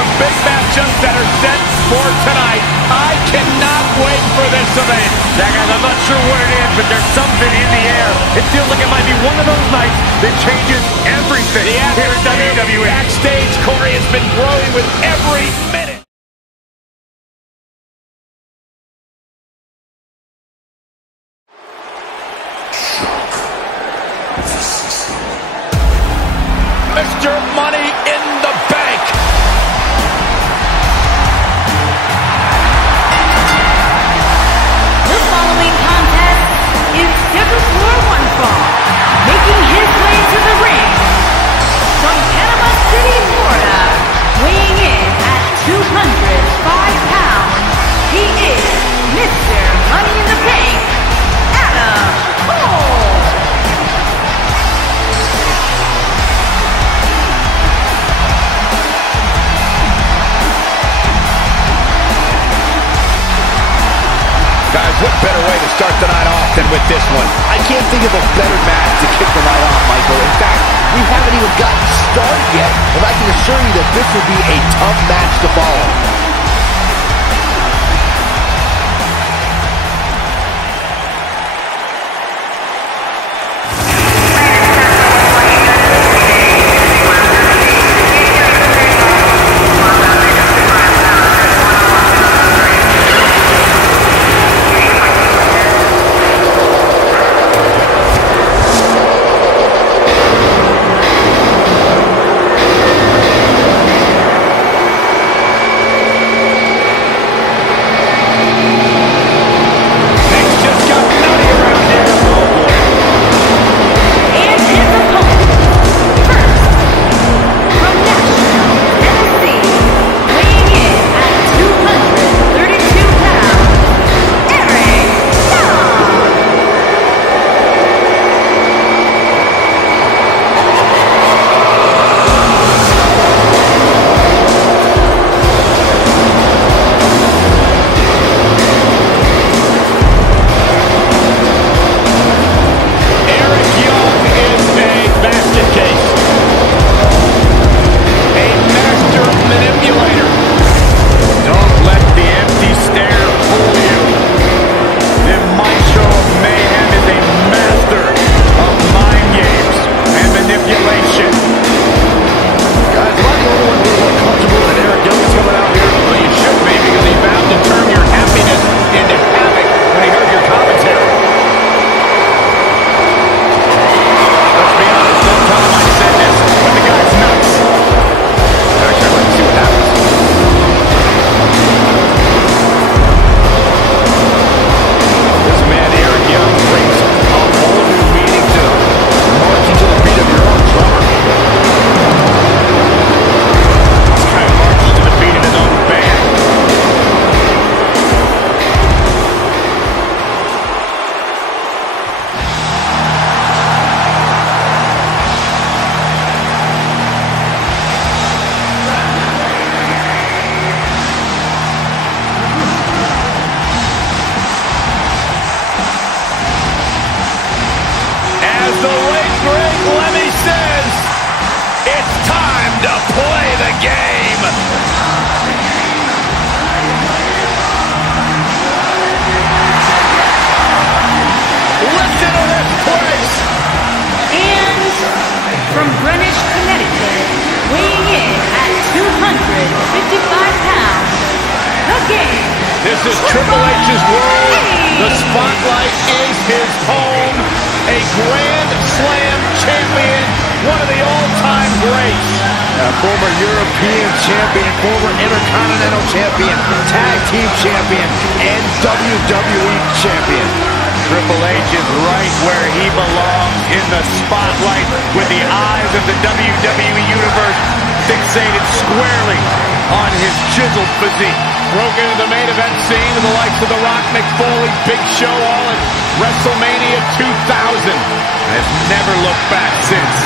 some big matchups that are set for tonight. I cannot wait for this event. Yeah, guys, I'm not sure what it is, but there's something in the air. It feels like it might be one of those nights that changes everything here in WWE. Backstage, Corey has been growing with every minute. Mr. Money in the Bank. The following contest is scheduled for one fall. Making his way to the ring from Panama City, Florida, weighing in at 205 pounds, he is Mr. Money in the Bank, Adam Cole. Guys, what better way to start the night off than with this one? I can't think of a better match to kick the night off, Michael. In fact, we haven't even gotten started yet, and I can assure you that this will be a tough match to follow. This is Triple H's world. The spotlight is his home. A Grand Slam champion, one of the all-time greats. Former European champion, former Intercontinental champion, Tag Team champion, and WWE champion. Triple H is right where he belongs, in the spotlight, with the eyes of the WWE Universe fixated squarely on his chiseled physique. Broke into the main event scene with the likes of The Rock, Mick Foley, Big Show, all in WrestleMania 2000. And has never looked back since.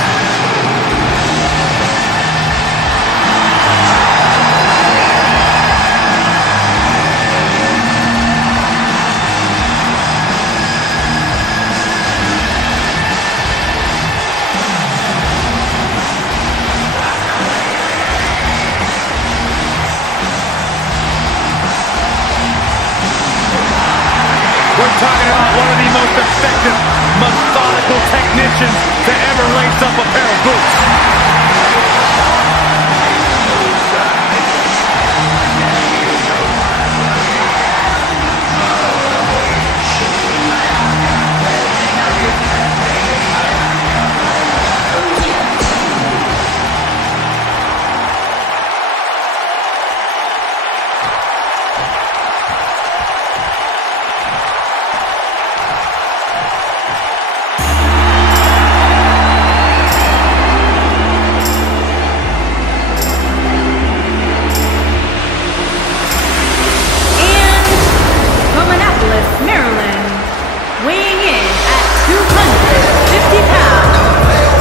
about one of the most effective, methodical technicians to ever lace up a pair of boots. Maryland, weighing in at 250 pounds,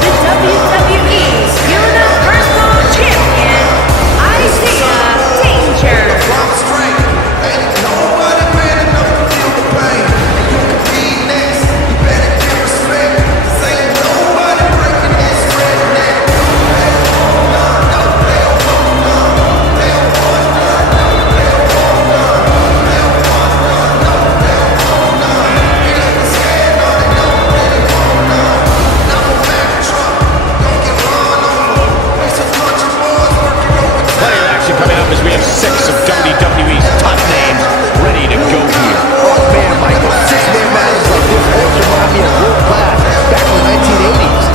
the WWE Universal Champion, Isaiah Danger. Coming up as we have 6 of WWE's top names ready to go here. Oh man, Michael, 6-man matches like this always remind me of world class back in the 1980s.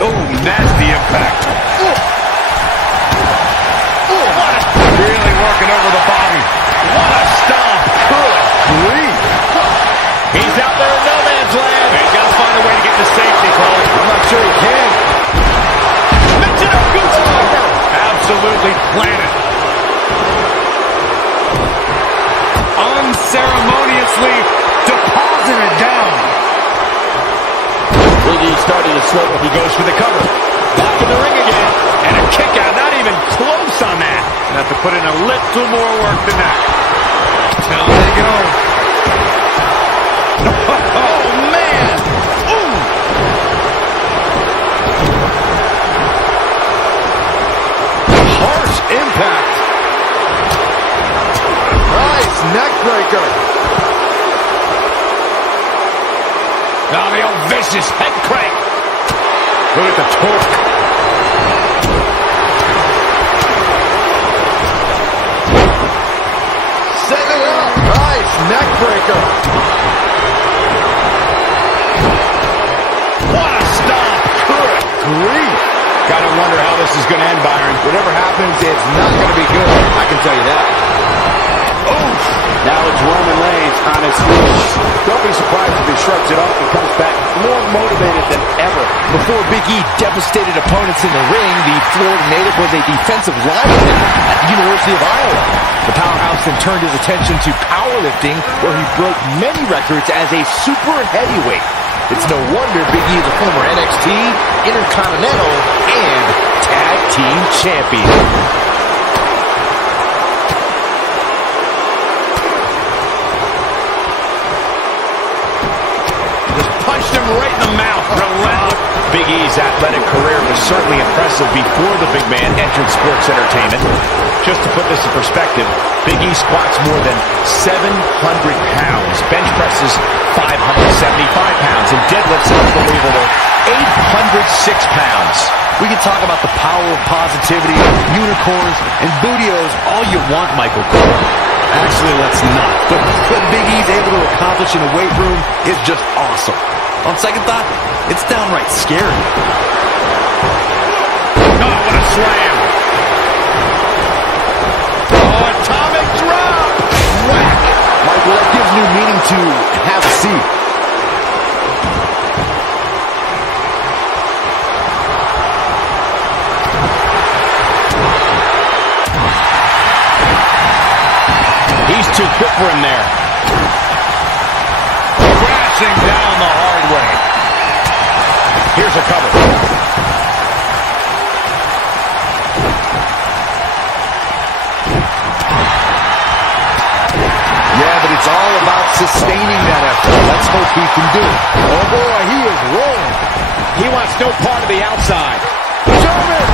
Oh, nasty impact. Really working over the body. What a stomp. Good grief. He's out there in no man's land. He's got to find a way to get to safety, Cole. I'm not sure he can. Michinoku Driver. Absolutely planted. Unceremoniously deposited down. Big E starting to slow up. He goes for the cover. Back in the ring again. And a kick out. Not even close on that. Have to put in a little more work than that. Down they go. Oh, man. Ooh. Harsh impact. Nice neck breaker. Now the old vicious head crank. Look at the torque. Setting it up. Nice neck breaker. What a stomp. Good grief. Gotta wonder how this is going to end, Byron. Whatever happens, it's not going to be good. I can tell you that. Oof. Now it's Roman Reigns on his heels. Don't be surprised if he shrugs it off and comes back more motivated than ever. Before Big E devastated opponents in the ring, the Florida native was a defensive lineman at the University of Iowa. The powerhouse then turned his attention to powerlifting, where he broke many records as a super heavyweight. It's no wonder Big E is a former NXT, Intercontinental, and Tag Team Champion. Punched him right in the mouth. Relentless. Big E's athletic career was certainly impressive before the big man entered sports entertainment. Just to put this in perspective, Big E squats more than 700 pounds, bench presses 575 pounds, and deadlifts an unbelievable 806 pounds. We can talk about the power of positivity, unicorns, and bootios all you want, Michael Cole. Actually, let's not. But what Big E's able to accomplish in the weight room is just awesome. On second thought, it's downright scary. Oh, what a slam. Oh, atomic drop. Whack. Michael, that gives new meaning to have a seat. He's too quick for him there. Crashing down the hard way. Here's a cover. Yeah, but it's all about sustaining that effort. Let's hope he can do it. Oh, boy, he is rolling. He wants no part of the outside. German!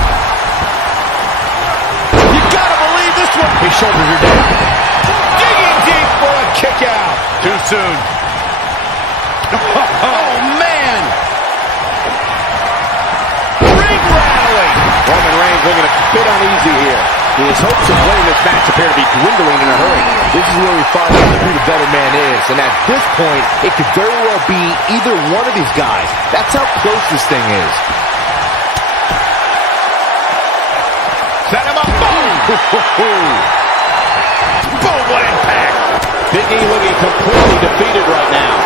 You gotta believe this one. His shoulders are down. Digging deep for a kick out. Too soon. Oh, man! Ring rally! Roman Reigns looking a bit uneasy here. His hopes of winning this match appear to be dwindling in a hurry. This is where we find out who the better man is. And at this point, it could very well be either one of these guys. That's how close this thing is. Set him up. Boom! Boom, what impact. Big E looking completely defeated right now.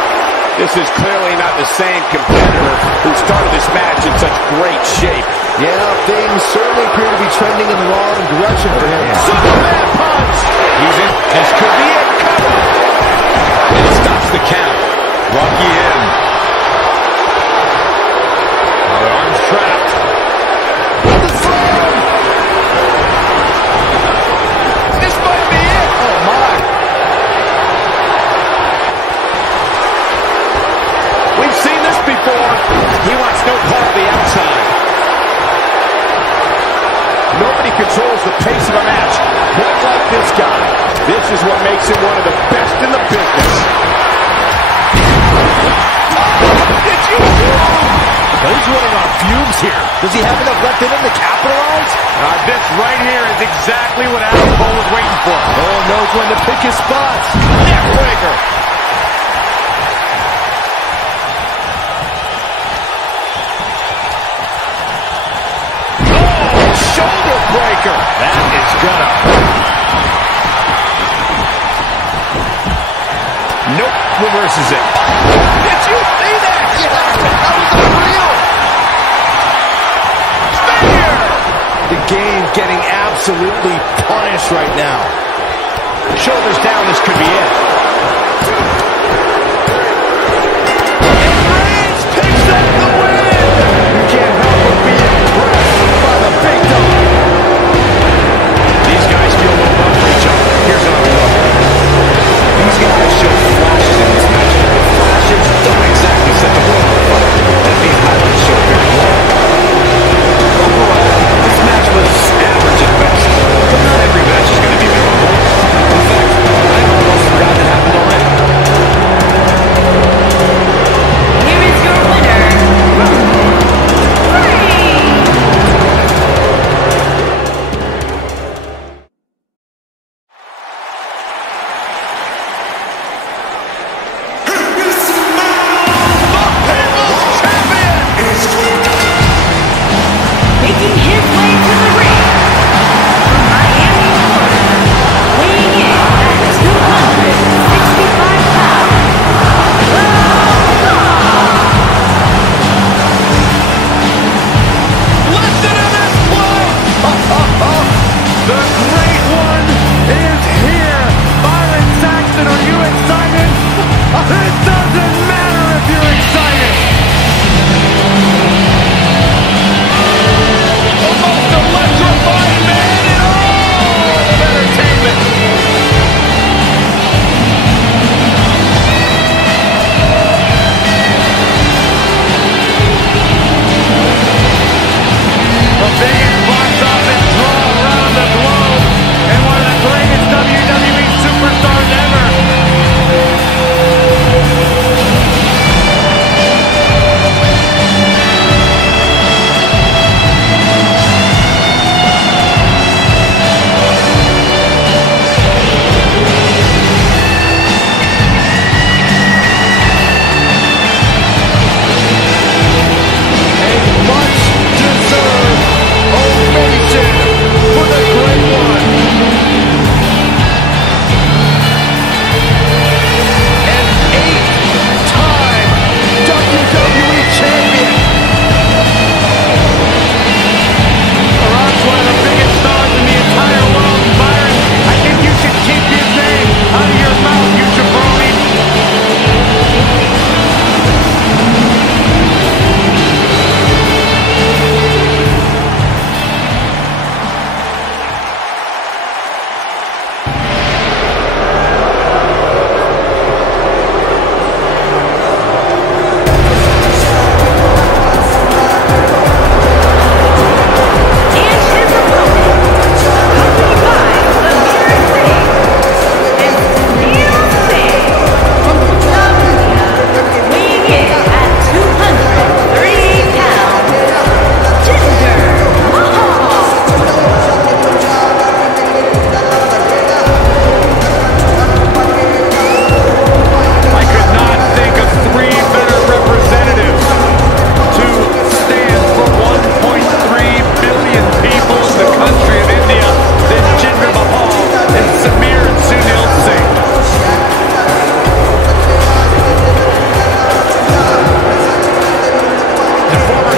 This is clearly not the same competitor who started this match in such great shape. Yeah, things certainly appear to be trending in the wrong direction for him. Superman punch! He's in. This could be it. Cover. And it stops the count. Lucky him. The arm's trapped. This might be it. Oh, my. We've seen this before. He wants no part of the outside. Nobody controls the pace of a match quite like this guy. This is what makes him one of the best in the business. Did you But he's running on fumes here. Does he have enough left in him to capitalize? This right here is exactly what Adam Cole was waiting for. Oh, knows when to pick his spots. Neckbreaker. Shoulder breaker. That is gonna hurt. Nope, reverses it. Did you see that? Yeah, that was unreal. Spear! The game getting absolutely punished right now. Shoulders down, this could be it. And Reigns picks up the win. You can't help but be impressed by the big dog. These guys feel no love for each other. Here's another look. These guys show flashes in this match. Flashes don't exactly set the world on fire, as these highlights show very well. Overall, this match was average at best, but not every match is going to be memorable. In fact, I almost forgot to have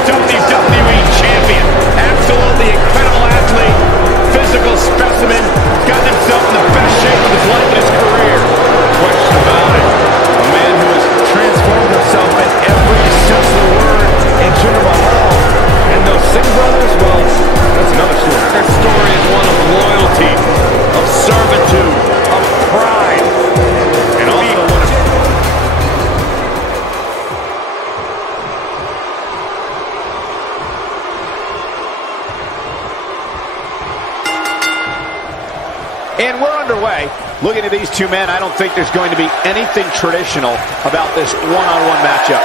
WWE champion. Absolutely incredible athlete. Physical specimen. Got himself in the best shape of his life in his career. No question about it. A man who has transformed himself in every sense of the word. And Jinder Mahal. And those Singh brothers, well, that's another story. Their story is one of loyalty, of servitude, of pride, and also one of... And we're underway. Looking at these two men, I don't think there's going to be anything traditional about this one-on-one matchup.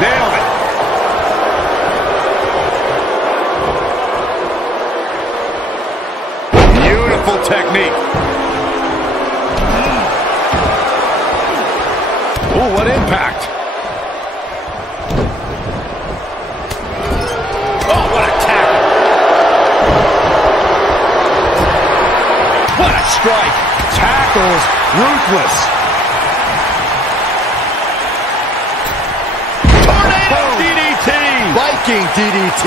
Nailed it. Beautiful technique. Oh, what impact. Oh, what a tackle. What a strike. Tackles ruthless. Tornado DDT. Viking DDT.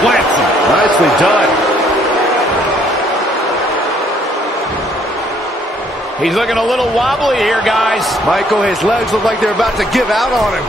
Plants him. Nicely done. He's looking a little wobbly here, guys. Michael, his legs look like they're about to give out on him.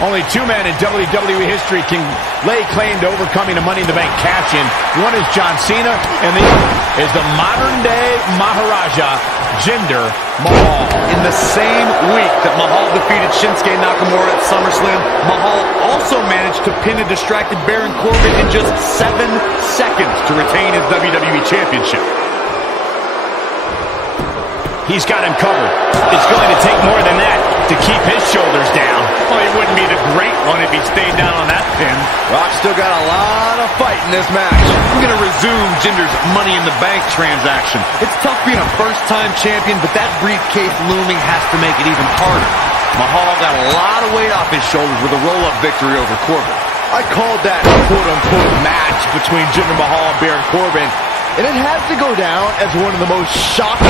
Only two men in WWE history can lay claim to overcoming a Money in the Bank cash-in. One is John Cena, and the other is the modern-day Maharaja, Jinder Mahal. In the same week that Mahal defeated Shinsuke Nakamura at SummerSlam, Mahal also managed to pin a distracted Baron Corbin in just 7 seconds to retain his WWE Championship. He's got him covered. It's going to take more than that to keep his shoulders down. Well, he wouldn't be the great one if he stayed down on that pin. Rock still got a lot of fight in this match. We're going to resume Jinder's Money in the Bank transaction. It's tough being a first-time champion, but that briefcase looming has to make it even harder. Mahal got a lot of weight off his shoulders with a roll-up victory over Corbin. I called that quote-unquote match between Jinder Mahal and Baron Corbin, and it has to go down as one of the most shocking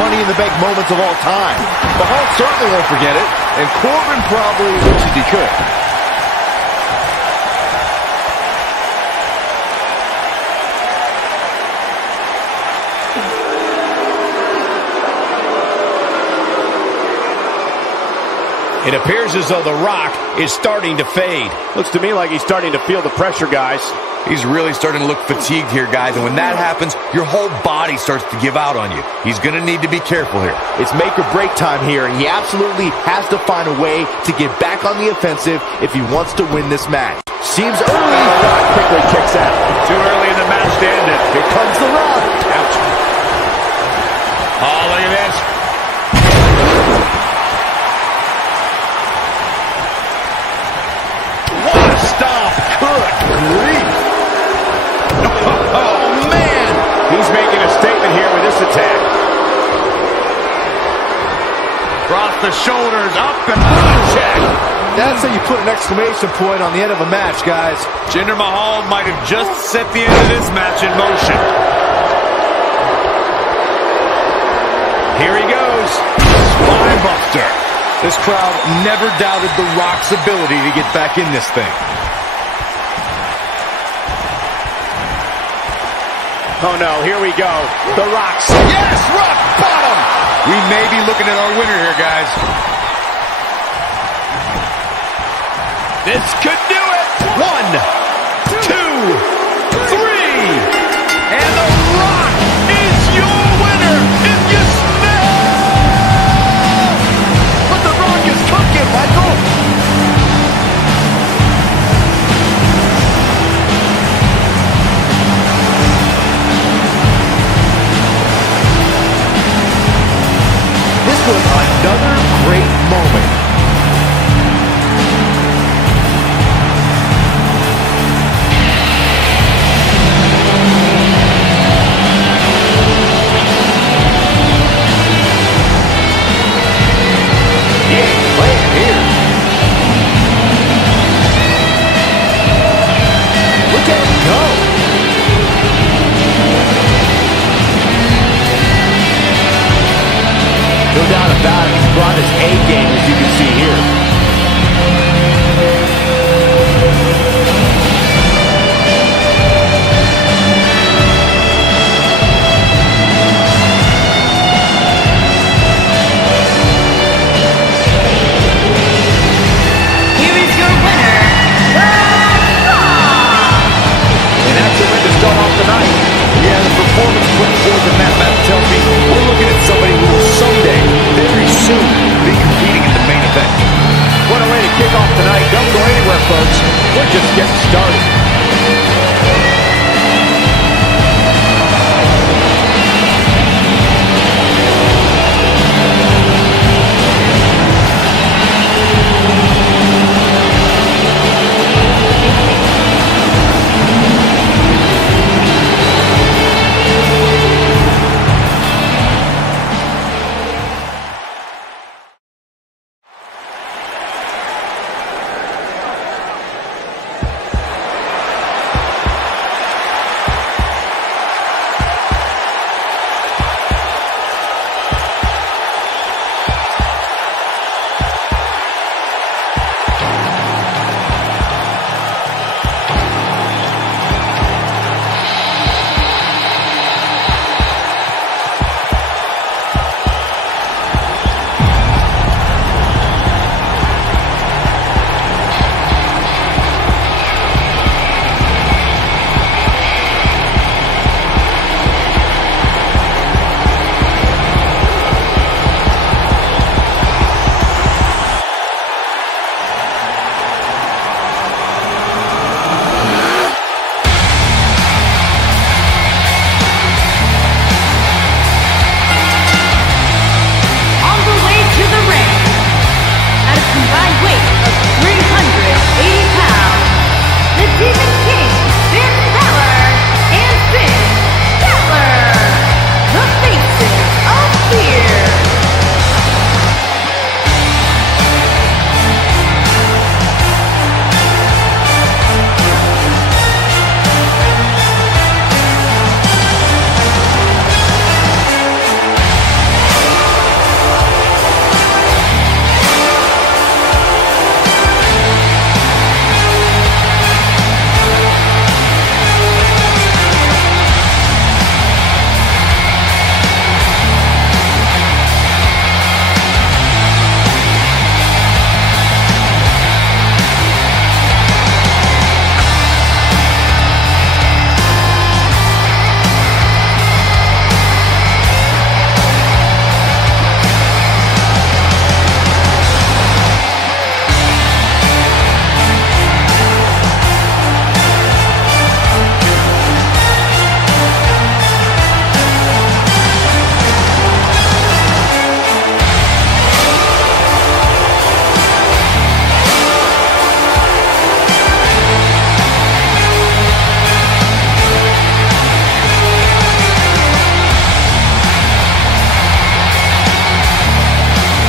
Money in the Bank moments of all time. Mahal certainly won't forget it, and Corbin probably wishes he could. It appears as though The Rock is starting to fade. Looks to me like he's starting to feel the pressure, guys. He's really starting to look fatigued here, guys, and when that happens, your whole body starts to give out on you. He's going to need to be careful here. It's make or break time here, and he absolutely has to find a way to get back on the offensive if he wants to win this match. Seems early. Rock quickly kicks out. Too early in the match to end it. Here comes The Rock. Ouch. Oh, look at this. What a stomp. Good grief. Oh, man. He's making a statement here with this attack. Across the shoulders, up and check. That's how you put an exclamation point on the end of a match, guys. Jinder Mahal might have just set the end of this match in motion. Here he goes. Spine buster. This crowd never doubted The Rock's ability to get back in this thing. Oh, no, here we go. The Rock's. Yes, rock bottom. We may be looking at our winner here, guys. This could do it. 1, 2, 3. And The Rock is your winner. If you smell what The Rock is cooking, Michael. This was another great moment. folks. We're just getting started.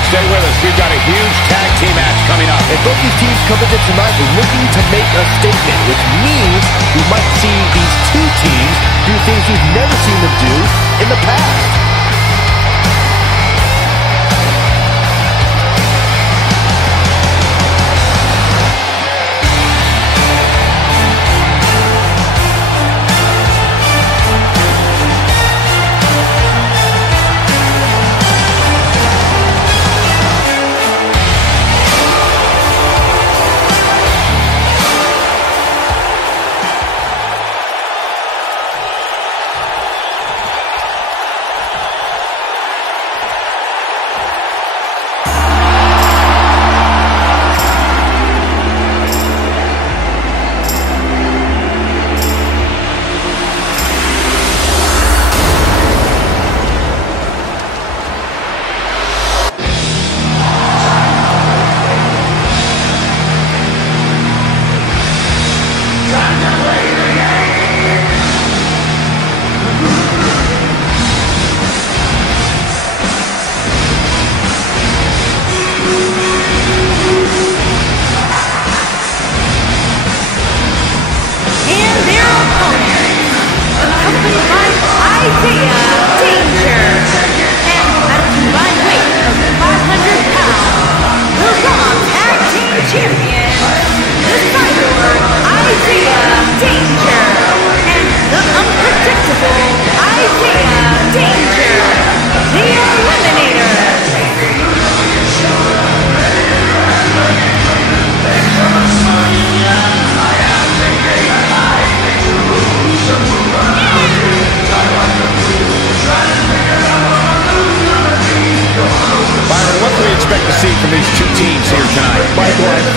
Stay with us. We've got a huge tag team match coming up. And both these teams come into tonight looking to make a statement, which means we might see these two teams do things we've never seen them do in the past.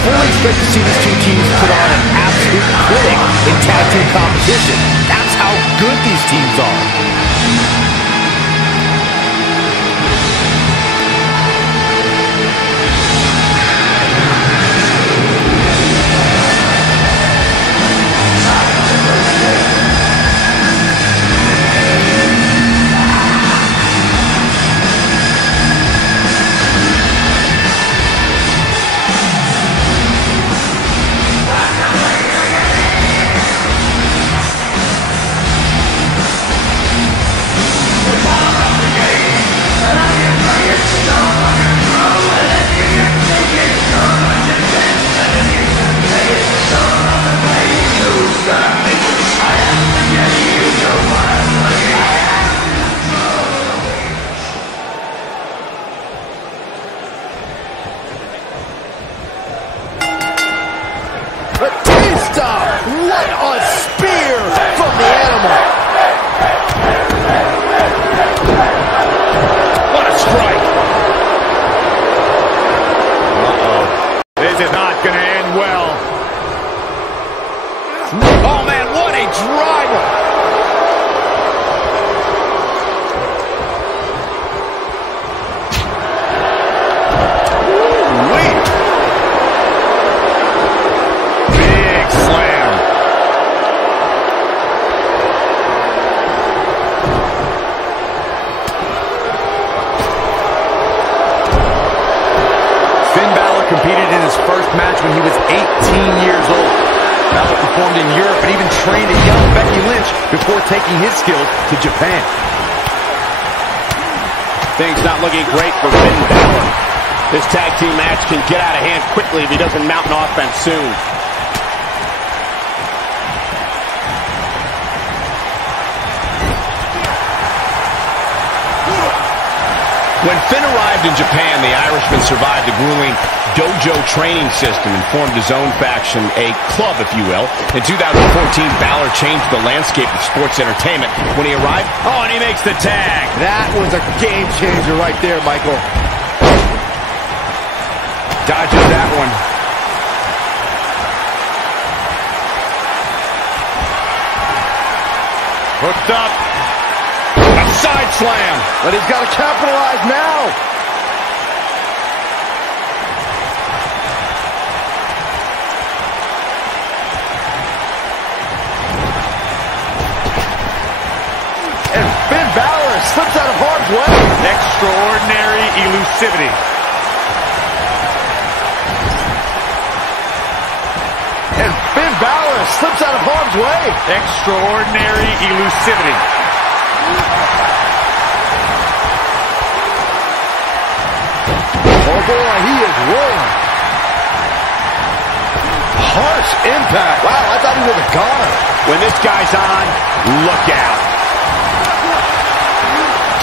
fully expect to see these two teams put on an absolute clinic in tag team competition. That's how good these teams are. What a spear from the animal! What a strike! Uh-oh. This is not going to end well. Oh, man, what a driver! When he was 18 years old. Balor performed in Europe and even trained a young Becky Lynch before taking his skills to Japan. Things not looking great for Finn Balor. This tag team match can get out of hand quickly if he doesn't mount an offense soon. When Finn arrived in Japan, the Irishman survived the grueling dojo training system and formed his own faction, a club, if you will. In 2014, Balor changed the landscape of sports entertainment. When he arrived, oh, and he makes the tag. That was a game changer right there, Michael. Dodges that one. Hooked up. A side slam. But he's got to capitalize now. And Finn Balor slips out of harm's way. Extraordinary elusivity. And Finn Balor slips out of harm's way. Extraordinary elusivity. Oh boy, he is rolling. Harsh impact. Wow, I thought he was a goner. When this guy's on, look out.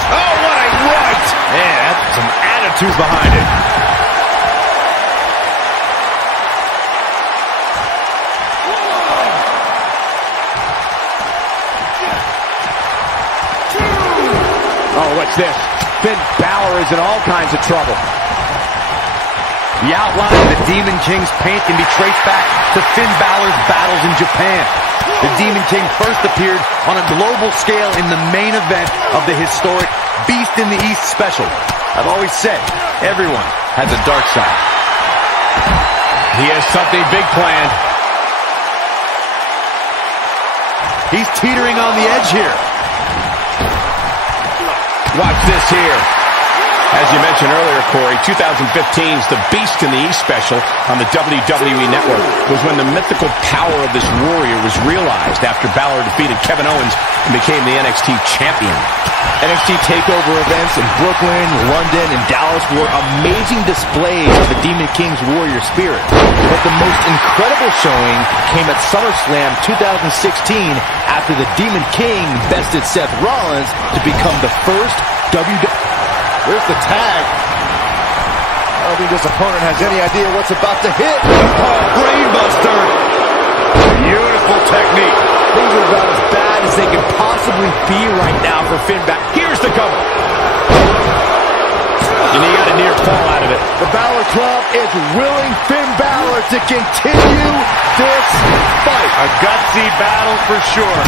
Oh, what a right! Man, that's some attitude behind it. Oh, what's this? Finn Balor is in all kinds of trouble. The outline of the Demon King's paint can be traced back to Finn Balor's battles in Japan. The Demon King first appeared on a global scale in the main event of the historic Beast in the East special. I've always said, everyone has a dark side. He has something big planned. He's teetering on the edge here. Watch this here. As you mentioned earlier, Corey, 2015's The Beast in the East special on the WWE Network was when the mythical power of this warrior was realized after Balor defeated Kevin Owens and became the NXT champion. NXT TakeOver events in Brooklyn, London, and Dallas were amazing displays of the Demon King's warrior spirit. But the most incredible showing came at SummerSlam 2016 after the Demon King bested Seth Rollins to become the first WWE... There's the tag. I don't think this opponent has any idea what's about to hit. Oh, brainbuster. Beautiful technique. Things are about as bad as they can possibly be right now for Finn Balor. Here's the cover. And he got a near fall out of it. The Balor Club is willing Finn Balor to continue this fight. A gutsy battle for sure.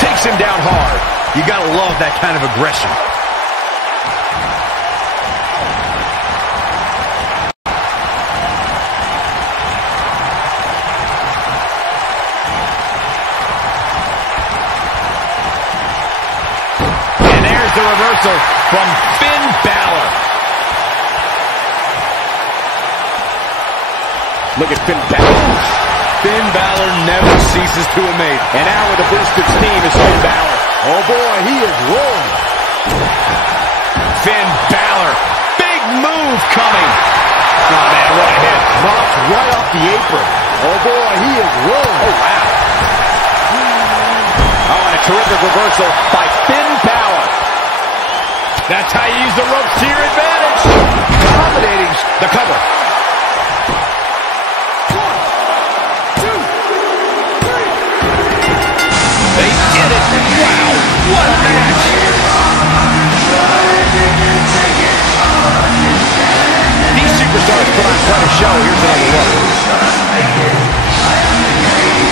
Takes him down hard. You gotta love that kind of aggression. And there's the reversal from Finn Balor. Look at Finn Balor. Finn Balor never ceases to amaze. And now with a boost of steam is Finn Balor. Oh boy, he is rolling. Finn Balor. Big move coming. Oh man, what a hit. Knocked right off the apron. Oh boy, he is rolling. Oh wow. Oh, and a terrific reversal by Finn Balor. That's how you use the ropes to your advantage. Dominating the cover. They did it. Wow, what a match. These superstars put on quite a show. Here's another look.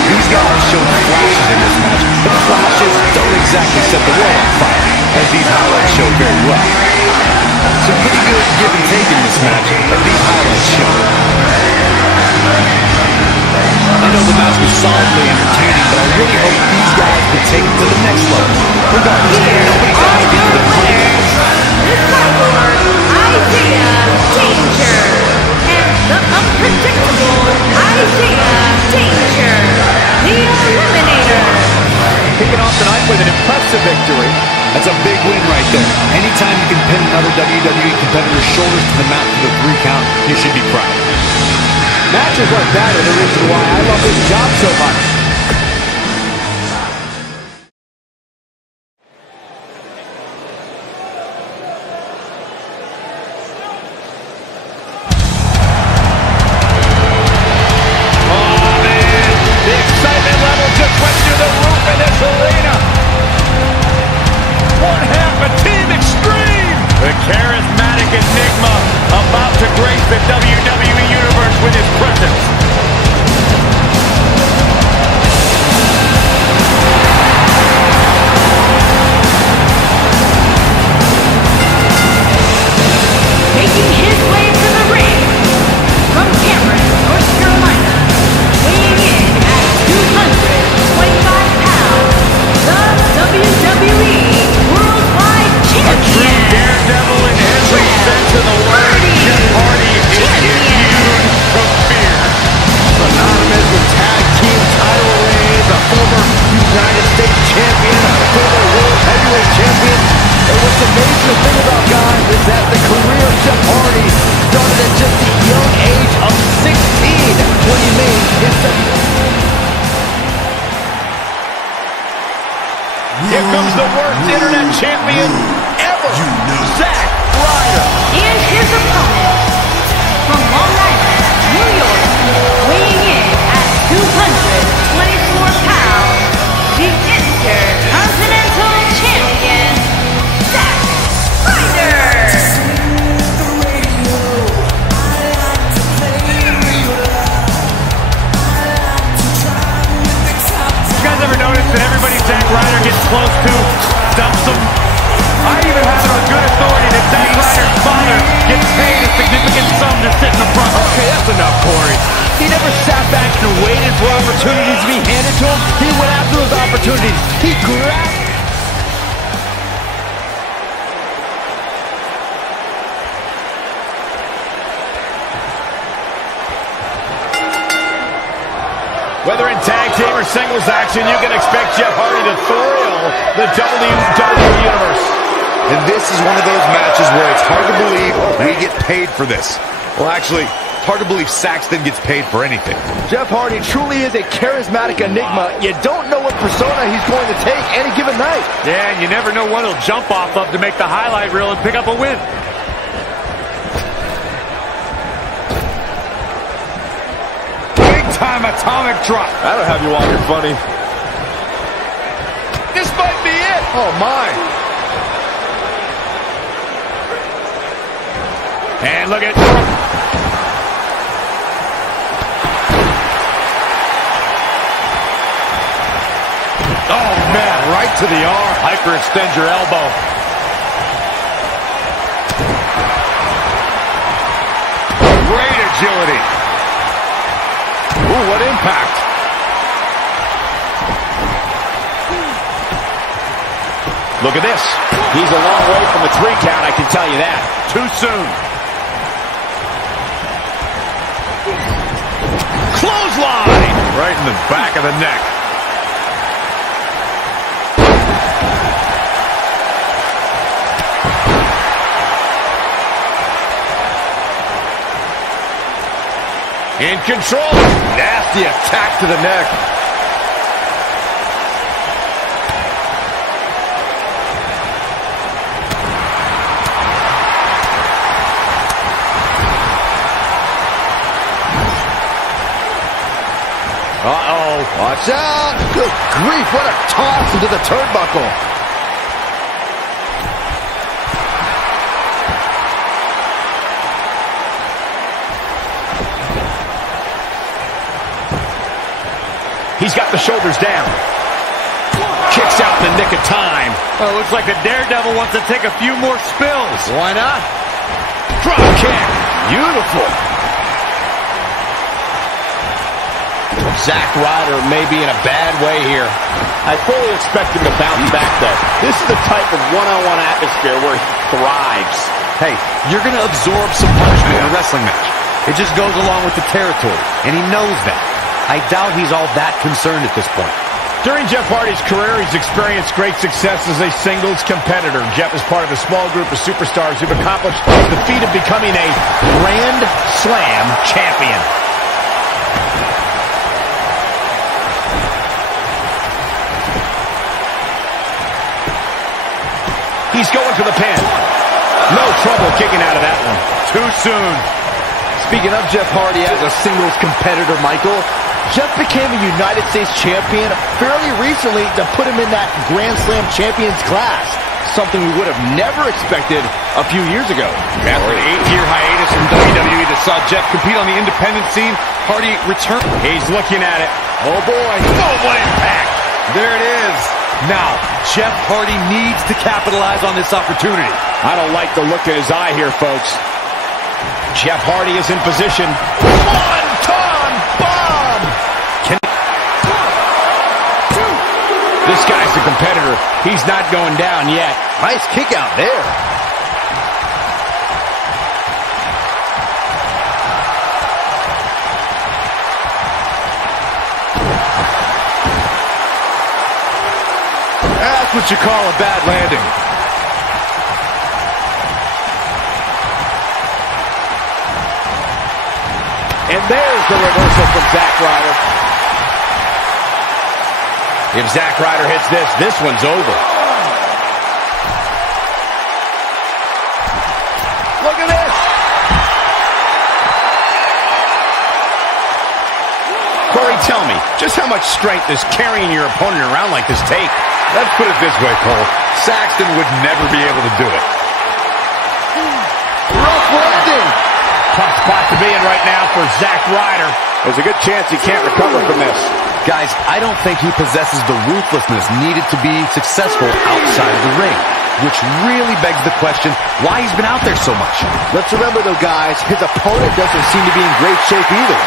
These guys showed flashes in this match, but flashes don't exactly set the world on fire, as these highlights show very well. Some pretty good give and take in this match, as these highlights show. I know the match was solidly entertaining, but I really hope these guys can take it to the next level. Regardless, nobody's asking for the winners, the Cyborg, Isaiah Danger, and the unpredictable Isaiah Danger, the Eliminator. Kicking off tonight with an impressive victory. That's a big win right there. Anytime you can pin another WWE competitor's shoulders to the mat for the 3 count, you should be proud. Matches like that are the reason why I love this job so much. Oh man, the excitement level just went through the roof in this arena. One half of Team Extreme. The charismatic enigma about to grace the WWE Universe with his presence. Making his way to the ring from Cameron, North Carolina, weighing in at 225 pounds, the WWE Worldwide A true Champion. daredevil in every sense of the word. Jeff Hardy is immune from fear. Synonymous with tag team title reigns, a former United States champion, a former World Heavyweight champion. And what's amazing thing about guys is that the career of Jeff Hardy started at just the young age of 16 when he made his Here comes the worst internet champion ever, Zack Ryder. And his opponent from Long Island, New York, weighing in at 224 pounds, the Intercontinental Champion, Zack Ryder. You guys ever notice that everybody Zack Ryder gets close to dumps him? I even have it on good authority that Zack Ryder's father gets paid a significant sum to sit in the front row. Okay, that's enough, Corey. He never sat back and waited for opportunities to be handed to him. He went after those opportunities. He grabbed. Whether in tag team or singles action, you can expect Jeff Hardy to thrill the WWE Universe. And this is one of those matches where it's hard to believe we get paid for this. Well, actually, hard to believe Saxton gets paid for anything. Jeff Hardy truly is a charismatic enigma. You don't know what persona he's going to take any given night. Yeah, and you never know what he'll jump off of to make the highlight reel and pick up a win. Time atomic drop. That'll have you walking funny. This might be it. Oh, my. And look at... Oh, man, right to the arm. Hyperextend your elbow. Great agility. Ooh, what impact. Look at this. He's a long way from a 3 count, I can tell you that. Too soon. Clothesline. Right in the back of the neck. In control. Nasty attack to the neck. Uh-oh. Watch out. Good grief. What a toss into the turnbuckle. He's got the shoulders down. Kicks out in the nick of time. Well, it looks like the Daredevil wants to take a few more spills. Why not? Drop kick. Beautiful. Zack Ryder may be in a bad way here. I fully expect him to bounce back, though. This is the type of one-on-one atmosphere where he thrives. Hey, you're going to absorb some punishment in a wrestling match. It just goes along with the territory, and he knows that. I doubt he's all that concerned at this point. During Jeff Hardy's career, he's experienced great success as a singles competitor. Jeff is part of a small group of superstars who've accomplished the feat of becoming a Grand Slam champion. He's going for the pin. No trouble kicking out of that one. Too soon. Speaking of Jeff Hardy as a singles competitor, Michael, Jeff became a United States champion fairly recently to put him in that Grand Slam champions class, something we would have never expected a few years ago. After an 8-year hiatus from WWE that saw Jeff compete on the independent scene, Hardy returned. He's looking at it. Oh, boy. Oh, what impact. There it is. Now, Jeff Hardy needs to capitalize on this opportunity. I don't like the look in his eye here, folks. Jeff Hardy is in position. One-ton bomb! This guy's a competitor. He's not going down yet. Nice kick out there. That's what you call a bad landing. And there's the reversal from Zack Ryder. If Zack Ryder hits this one's over. Look at this. Corey, tell me, just how much strength does carrying your opponent around like this take? Let's put it this way, Cole. Saxton would never be able to do it. Rough landing. Tough spot to be in right now for Zack Ryder. There's a good chance he can't recover from this. Guys, I don't think he possesses the ruthlessness needed to be successful outside of the ring, which really begs the question why he's been out there so much. Let's remember, though, guys, his opponent doesn't seem to be in great shape either.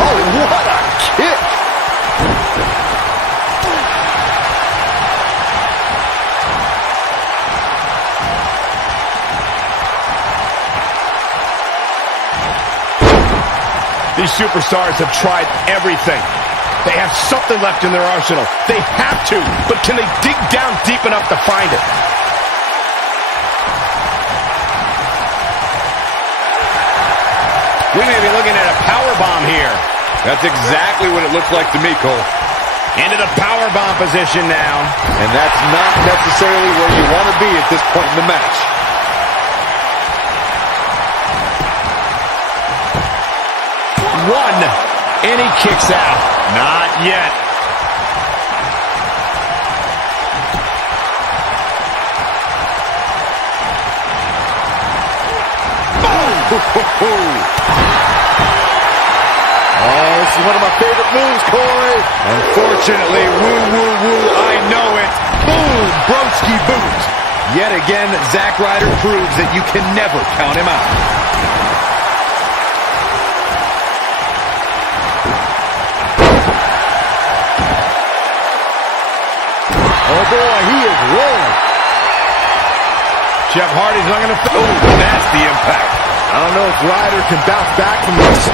Oh, what a kick! These superstars have tried everything. They have something left in their arsenal. They have to, but can they dig down deep enough to find it? We may be looking at a powerbomb here. That's exactly what it looks like to me, Cole. Into the powerbomb position now. And that's not necessarily where you want to be at this point in the match. One, and he kicks out. Not yet. Oh, this is one of my favorite moves, Corey. Unfortunately, woo, woo, woo, I know it. Boom, broski boot. Yet again, Zack Ryder proves that you can never count him out. Oh, boy, he is rolling. Jeff Hardy's not going to... Oh, nasty impact. I don't know if Ryder can bounce back from this.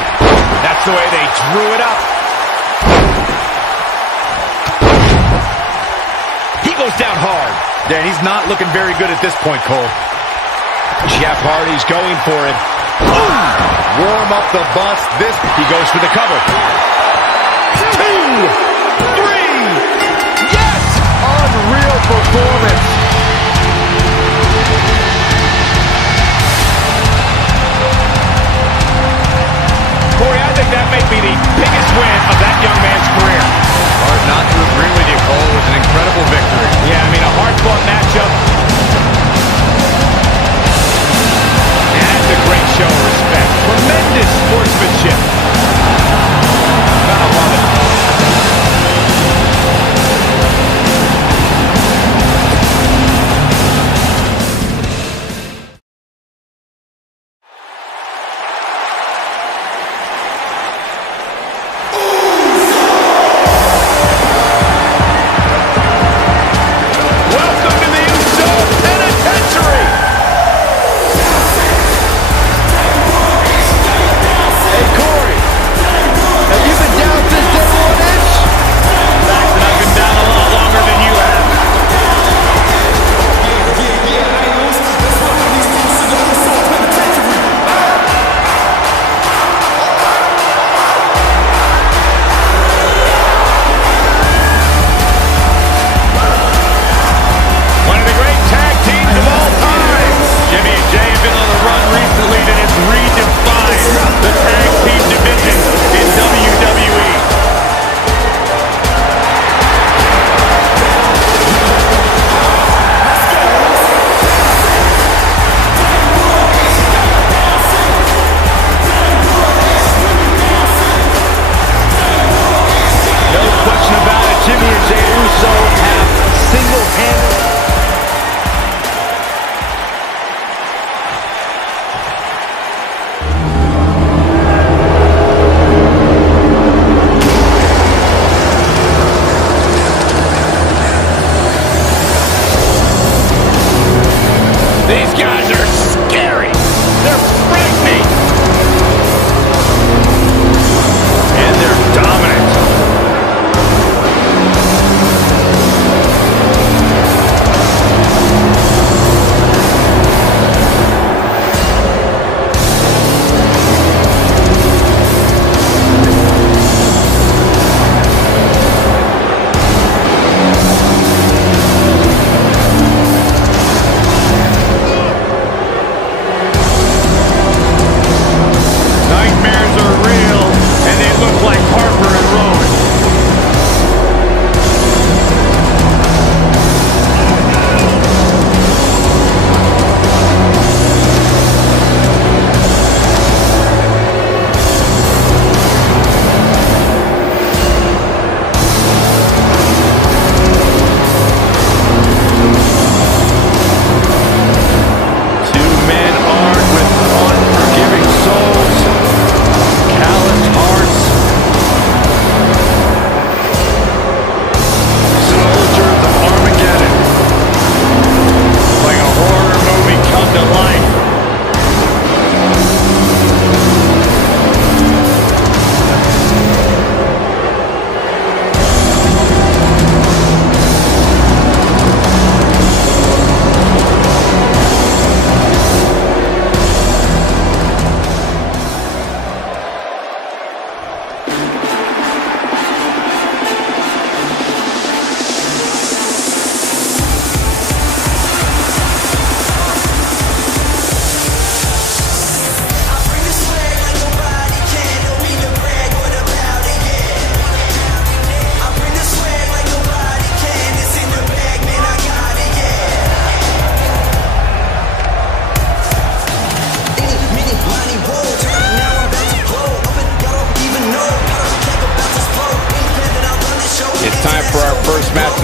That's the way they drew it up. He goes down hard. Yeah, he's not looking very good at this point, Cole. Jeff Hardy's going for it. Ooh, warm up the bus. He goes for the cover. 2, 3. Yes! Unreal performance. Corey, I think that may be the biggest win of that young man's career. Hard not to agree with you, Cole. It was an incredible victory. Yeah, I mean, a hard-fought matchup. And that's a great show of respect. Tremendous sportsmanship. Gotta love it.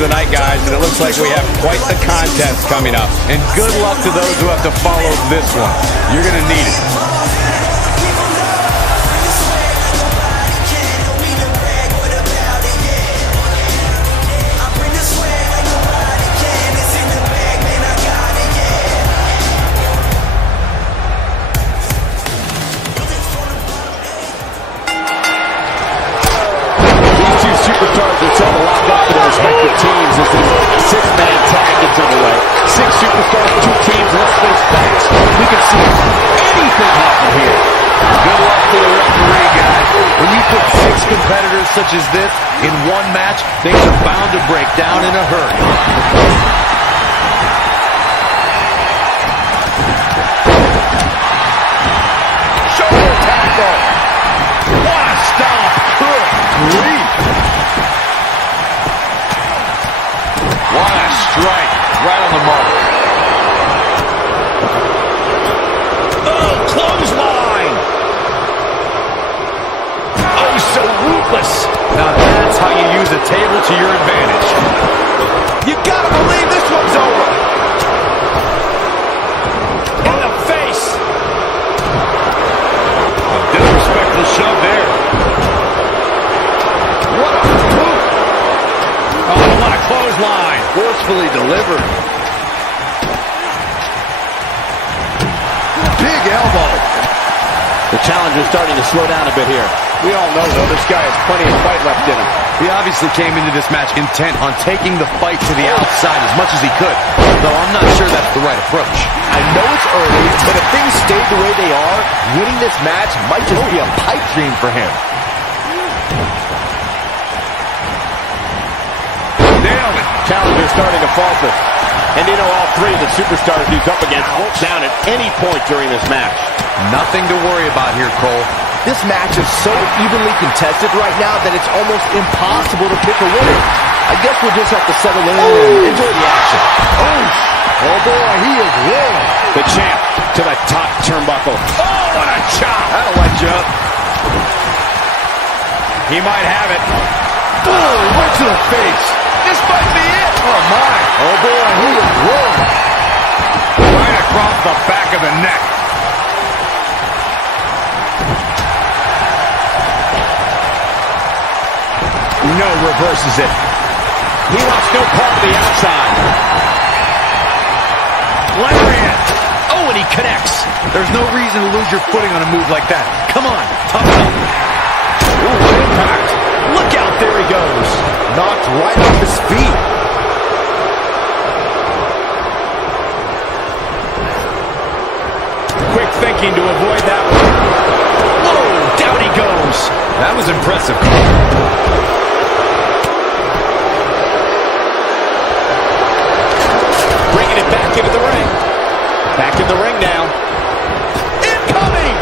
of the night, guys, and it looks like we have quite the contest coming up. And good luck to those who have to follow this one. You're going to need it. Superstars are trying to lock up for their respective teams as the six-man tag gets underway. Six superstars, two teams, let's face facts. We can see anything happen here. Good luck to the referee, guys. When you put six competitors such as this in one match, things are bound to break down in a hurry. Shoulder tackle. What a stomp. Good grief. What a strike. Right on the mark. Oh, clothesline. Oh, so ruthless. Now that's how you use a table to your advantage. You gotta believe this one's over. In the face. A disrespectful shove there. What a move. Oh, what a clothesline. Forcefully delivered. Big elbow. The challenger's starting to slow down a bit here. We all know, though, this guy has plenty of fight left in him. He obviously came into this match intent on taking the fight to the outside as much as he could, though I'm not sure that's the right approach. I know it's early, but if things stay the way they are, winning this match might just be a pipe dream for him. Nailed it. Challenger's starting to falter. And you know all three of the superstars he's up against won't down at any point during this match. Nothing to worry about here, Cole. This match is so evenly contested right now that it's almost impossible to pick a winner. I guess we'll just have to settle in and enjoy the action. Oh boy, he is rolling. The champ to the top turnbuckle. Oh, what a chop. That'll light you up. He might have it. Oh, right to the face. This might be it. Oh, my. Oh, boy, he is rolling. Right across the back of the neck. No, reverses it. He wants no part of the outside. Lariat. Oh, and he connects. There's no reason to lose your footing on a move like that. Come on, tough it up. Ooh, impact. Look out, there he goes. Knocked right off his feet. Quick thinking to avoid that one. Whoa, down he goes. That was impressive. Bringing it back into the ring. Back in the ring now. Incoming.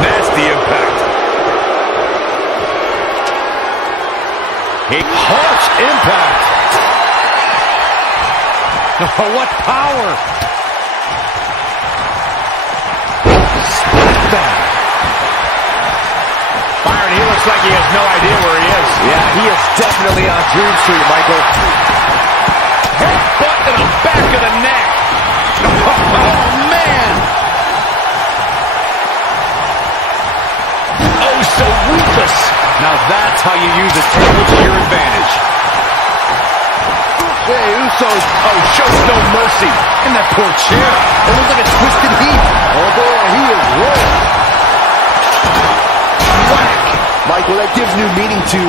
Nasty impact. A harsh impact. Oh, what power. Byron, he looks like he has no idea where he is. Yeah, he is definitely on Dream Street, Michael. Headbutt to the back of the neck. Oh, man. Oh, so ruthless. Now that's how you use a table to your advantage. Jey Uso's, shows no mercy. And that poor chair. It looks like a twisted heat. Oh boy, he is rolling. Whack. Michael, that gives new meaning to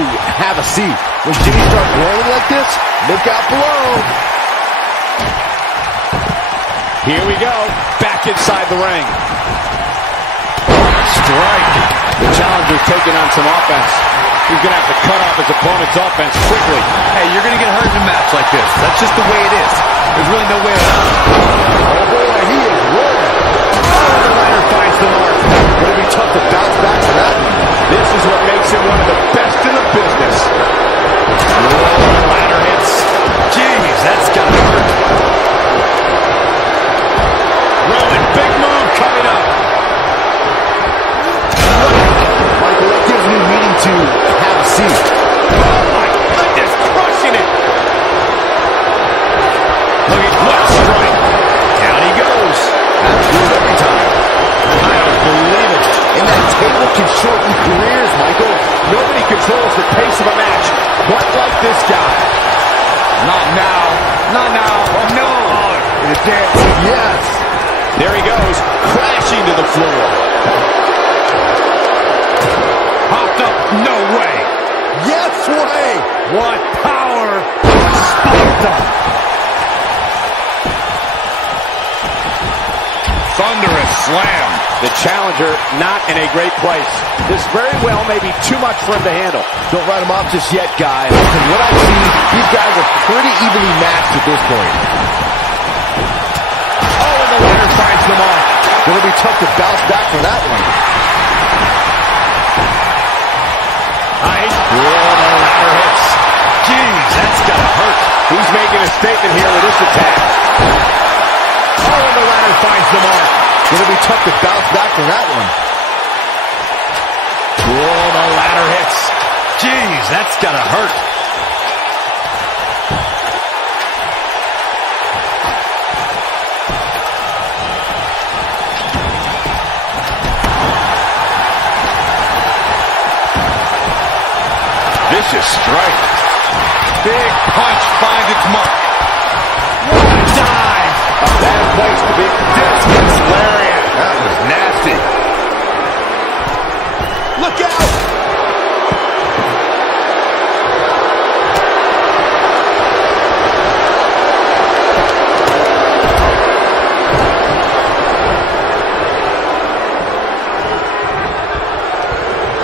have a seat. When Jimmy starts rolling like this, look out below. Here we go. Back inside the ring. Strike. The challenger's taking on some offense. He's going to have to cut off his opponent's offense quickly. Hey, you're going to get hurt in a match like this. That's just the way it is. There's really no way around it. Oh boy, he is rolling. Oh, the ladder finds the mark. Going to be tough to bounce back from that one. This is what makes him one of the best in the business. Oh, ladder hits. Jeez, that's got to hurt. Rowan, big move coming up. Michael, that gives new meaning to have a seat. Oh, my goodness, crushing it. dance. Yes. There he goes, crashing to the floor. Popped up, no way. Yes way. What power. Spiked up. Thunderous slam. The challenger not in a great place. This very well may be too much for him to handle. Don't write him off just yet, guys. From what I've seen, these guys are pretty evenly matched at this point. Oh, and the ladder finds the mark. It'll be tough to bounce back from that one. Nice. Oh, the ladder hits. Jeez, that's gotta hurt. He's making a statement here with this attack. Oh, and the ladder finds the mark. It'll be tough to bounce back from that one. Oh, the ladder hits. Jeez, that's gotta hurt. Vicious strike. Big punch finds its mark. What a dive. A bad place to be. Discus lariat. That was nasty. Look out!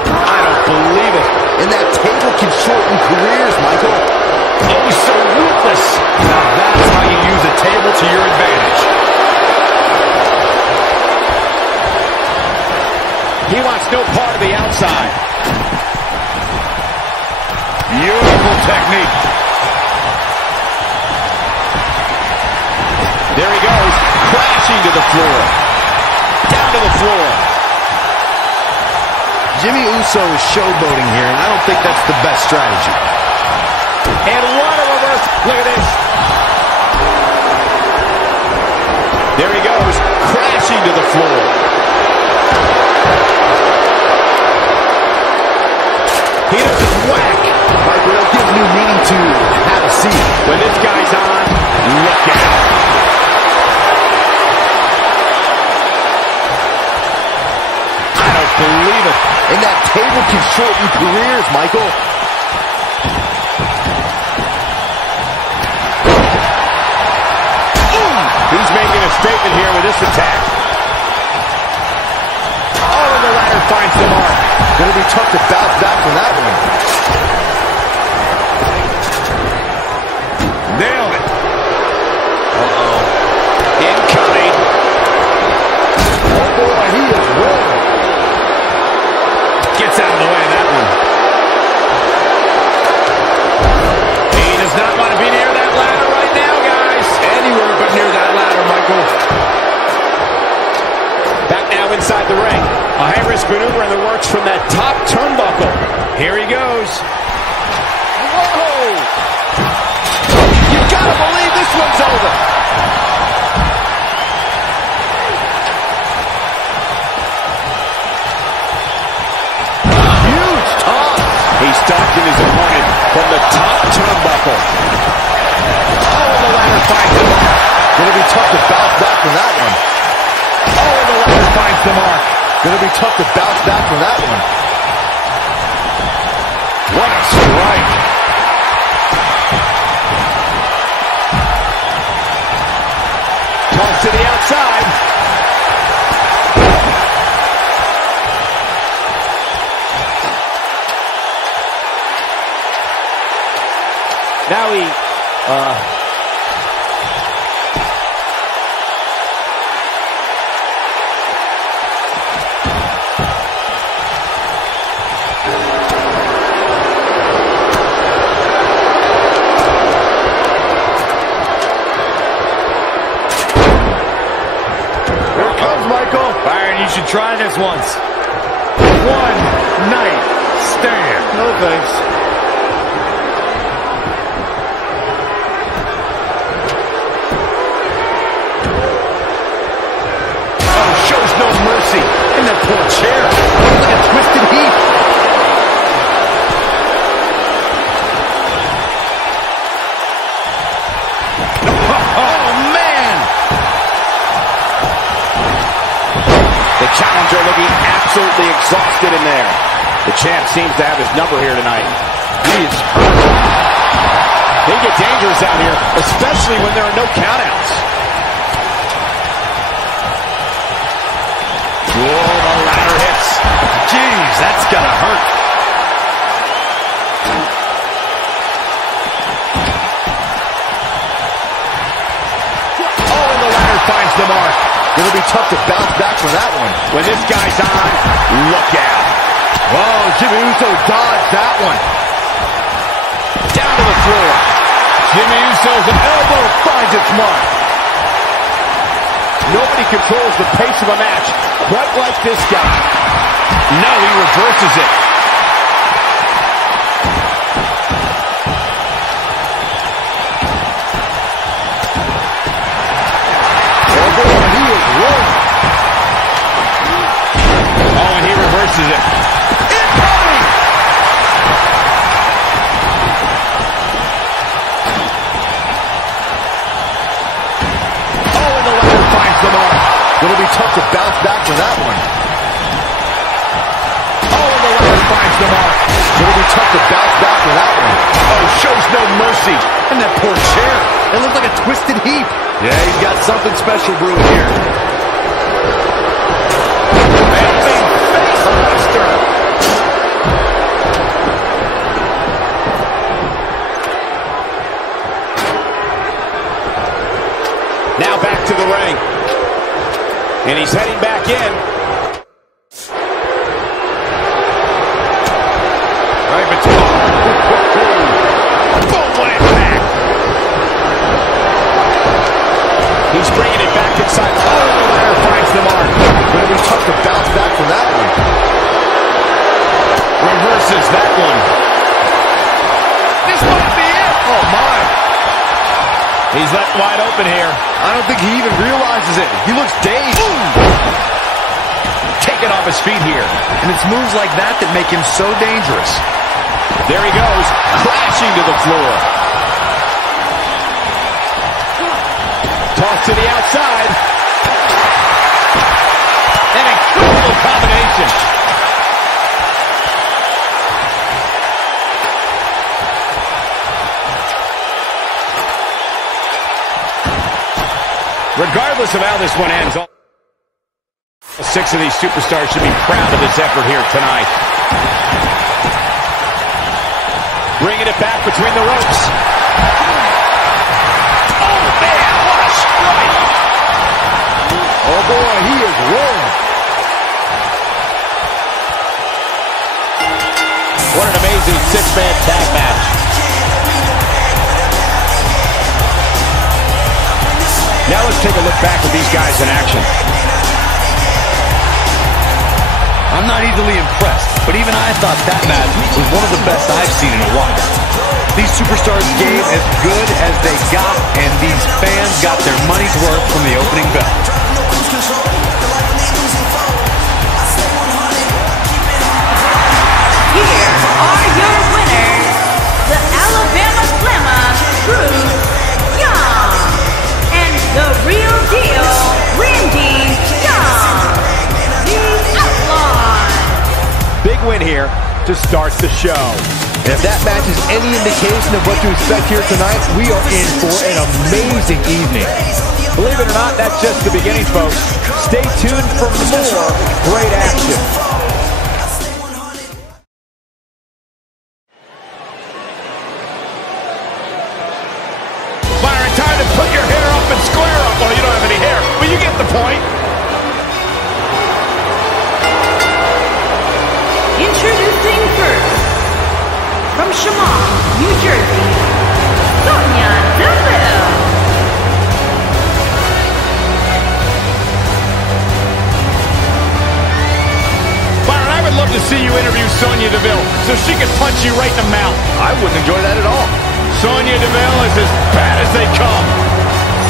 I don't believe it. And that table can shorten careers, Michael. Oh, so ruthless. Now that's how you use a table to your advantage. He wants no part of the outside. Beautiful technique. There he goes, crashing to the floor. Down to the floor. Jimmy Uso is showboating here, and I don't think that's the best strategy. And what a reverse. Look at this. There he goes, crashing to the floor. He doesn't whack. Michael, that gives new meaning to have a seat. When this guy's on, look out. I don't believe it. And that table can shorten careers, Michael. He's making a statement here with this attack. Oh, and the ladder finds the mark. Gonna be tough to bounce back from that one. Nailed it. Uh-oh. Incoming. Oh boy, he is rolling. Gets out of the way of that one. He does not want to be near that ladder right now, guys. Anywhere but near that ladder, Michael. Back now inside the ring. A high-risk maneuver in the works from that top turnbuckle. Here he goes. Whoa! You gotta believe this one's over. Huge toss. He stopped in his opponent from the top turnbuckle. Oh, and the ladder finds the mark. Gonna be tough to bounce back from that one. Oh, and the ladder finds the mark. Gonna be tough to bounce back from that one. What a strike. Toss to the outside. Now he, Byron, you should try this once. One night stand. No thanks. oh, shows no mercy. And that poor chair. Look at twisted heat. Oh, man. The challenger looking absolutely exhausted in there. The champ seems to have his number here tonight. He is hurt. They get dangerous out here, especially when there are no countouts. Whoa, the ladder hits. Jeez, that's gotta hurt. Oh, and the ladder finds the mark. It'll be tough to bounce back from that one. When this guy's on, look out. Whoa, Jimmy Uso dodged that one. Down to the floor. Jimmy Uso's elbow finds its mark. Nobody controls the pace of a match quite like this guy. No, he reverses it. Oh boy, he is rolling. Oh, and he reverses it. Incoming! Oh, and the ladder finds the mark. It'll be tough to bounce back from that one. Oh, and the ladder finds the mark. It'll be tough to bounce back from that one. Oh, shows no mercy. And that poor chair. It looks like a twisted heap. Yeah, he's got something special brewing here. Now back to the ring. And he's heading back in. Right between. Boom, what impact. He's bringing it back inside. Oh, the ladder finds the mark. It'll be tough to bounce back from that one. Reverses that one. This might be it. Oh, my. He's left wide open here. I don't think he even realizes it. He looks dazed. Taken off his feet here. And it's moves like that that make him so dangerous. There he goes, crashing to the floor. Toss to the outside. An incredible combination. Regardless of how this one ends, all 6 of these superstars should be proud of this effort here tonight. Bringing it back between the ropes. Oh, man, what a strike. Oh, boy, he is rolling. What an amazing 6-man tag match. Now let's take a look back at these guys in action. I'm not easily impressed, but even I thought that match was one of the best I've seen in a while. These superstars gave as good as they got, and these fans got their money's worth from the opening bell. Here are your winners, the Alabama Slammer, Bruce Young, and the real deal, Randy Young, the Outlaws. Big win here to start the show. And if that match is any indication of what to expect here tonight, we are in for an amazing evening. Believe it or not, that's just the beginning, folks. Stay tuned for more great action. Byron, time to put your hair up and square up. Well, you don't have any hair, but you get the point. Introducing first, from Chemung, New Jersey, Sonya Deville. Byron, I would love to see you interview Sonya Deville so she could punch you right in the mouth. I wouldn't enjoy that at all. Sonya Deville is as bad as they come.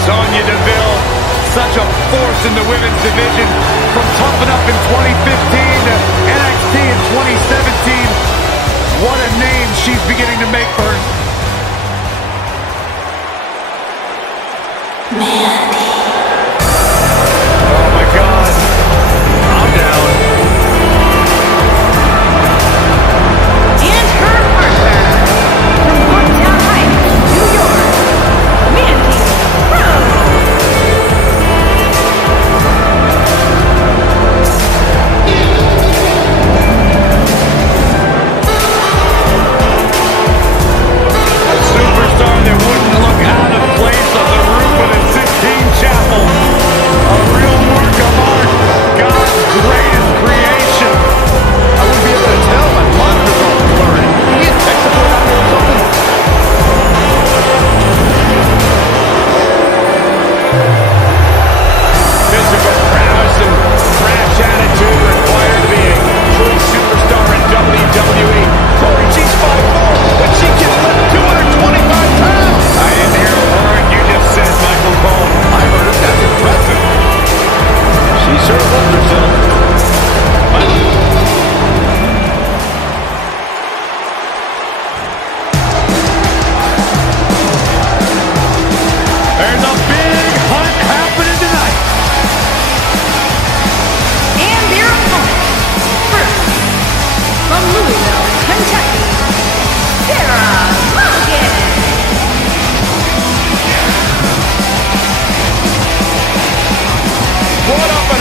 Sonya Deville, such a force in the women's division, from Tough Enough in 2015 to NXT in 2017. What a name she's beginning to make for her. Oh my God.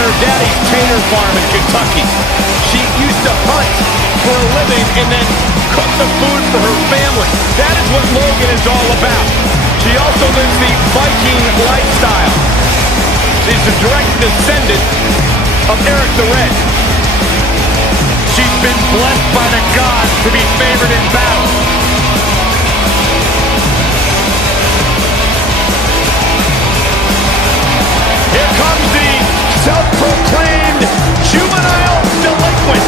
her daddy's tater farm in Kentucky. She used to hunt for a living and then cook the food for her family. That is what Logan is all about. She also lives the Viking lifestyle. She's a direct descendant of Eric the Red. She's been blessed by the gods to be favored in battle. Here comes the self-proclaimed juvenile delinquent.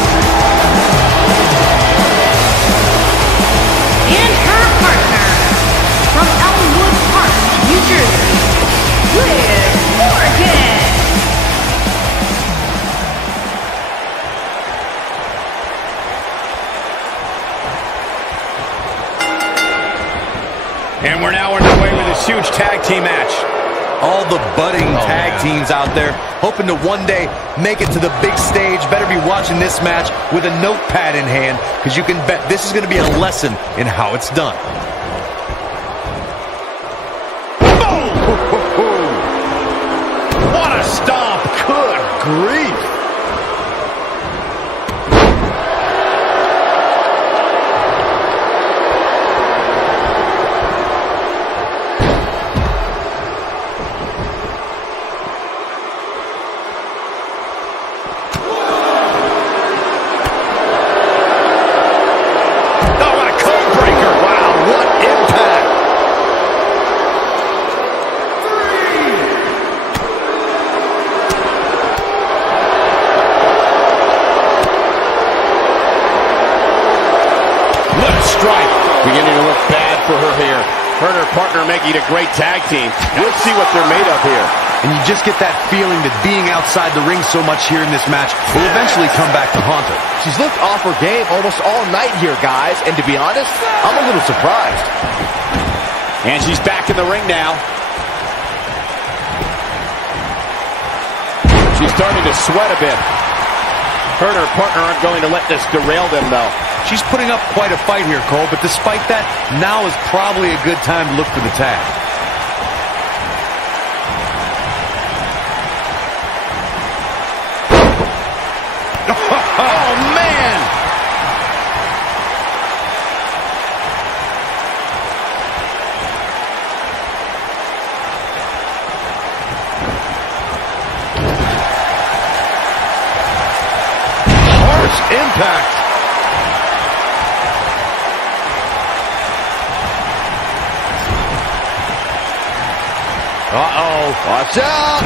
And her partner, from Elmwood Park, New Jersey, Liv Morgan. And we're now underway with this huge tag team match. All the budding tag teams out there hoping to one day make it to the big stage. Better be watching this match with a notepad in hand, because you can bet this is going to be a lesson in how it's done. What a stomp. Good grief. Beginning to look bad for her here. Her and her partner making a great tag team. We'll see what they're made of here. And you just get that feeling that being outside the ring so much here in this match will eventually come back to haunt her. She's looked off her game almost all night here, guys. And to be honest, I'm a little surprised. And she's back in the ring now. She's starting to sweat a bit. Her and her partner aren't going to let this derail them, though. She's putting up quite a fight here, Cole, but despite that, now is probably a good time to look for the tag. Oh, man! Harsh impact. Uh-oh. Watch out.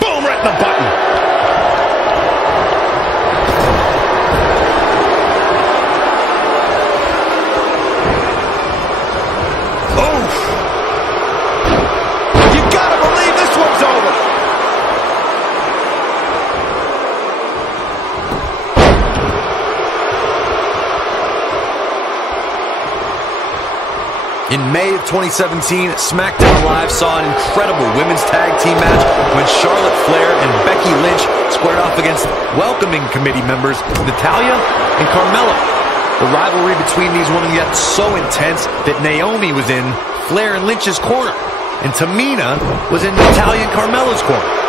Boom, right in the button. Oof. You gotta believe this one's over. In May of 2017, SmackDown Live saw an incredible women's tag team match when Charlotte Flair and Becky Lynch squared off against welcoming committee members Natalya and Carmella. The rivalry between these women got so intense that Naomi was in Flair and Lynch's corner, and Tamina was in Natalya and Carmella's corner.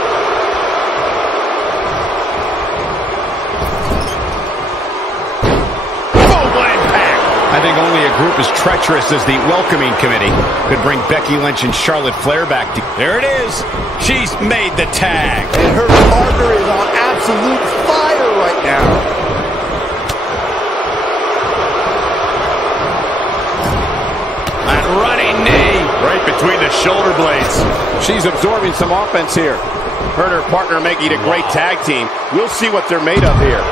I think only a group as treacherous as the welcoming committee could bring Becky Lynch and Charlotte Flair back. There it is. She's made the tag. And her partner is on absolute fire right now. That running knee right between the shoulder blades. She's absorbing some offense here. Her and her partner making a great tag team. We'll see what they're made of here.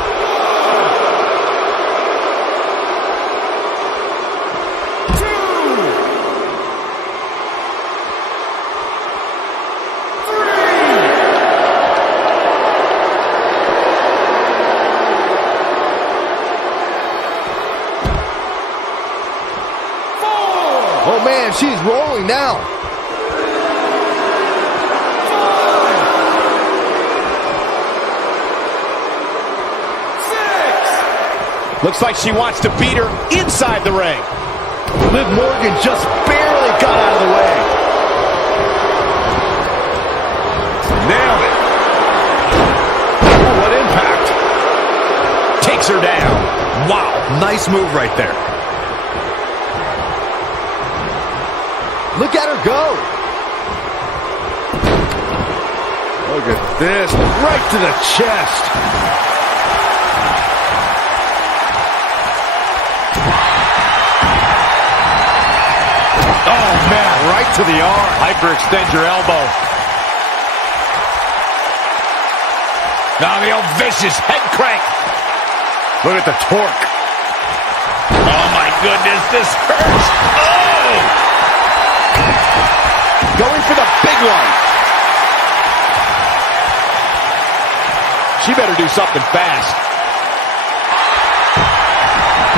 Oh, man, she's rolling now. Looks like she wants to beat her inside the ring. Liv Morgan just barely got out of the way. Nailed it. Oh, what impact. Takes her down. Wow. Nice move right there. Look at her go. Look at this. Right to the chest. Oh, man. Right to the arm. Hyperextend your elbow. Now the old vicious head crank. Look at the torque. Oh, my goodness. This hurts. Oh! Going for the big one. She better do something fast.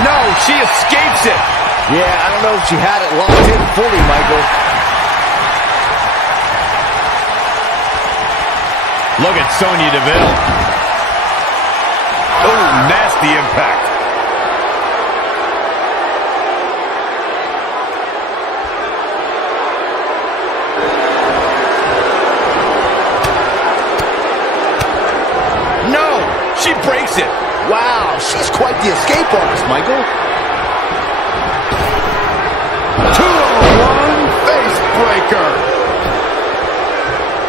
No, she escapes it. Yeah, I don't know if she had it locked in fully, Michael. Look at Sonya Deville. Oh, nasty impact. No, she breaks it. Wow, she's quite the escape artist, Michael. 2-on-1 face breaker.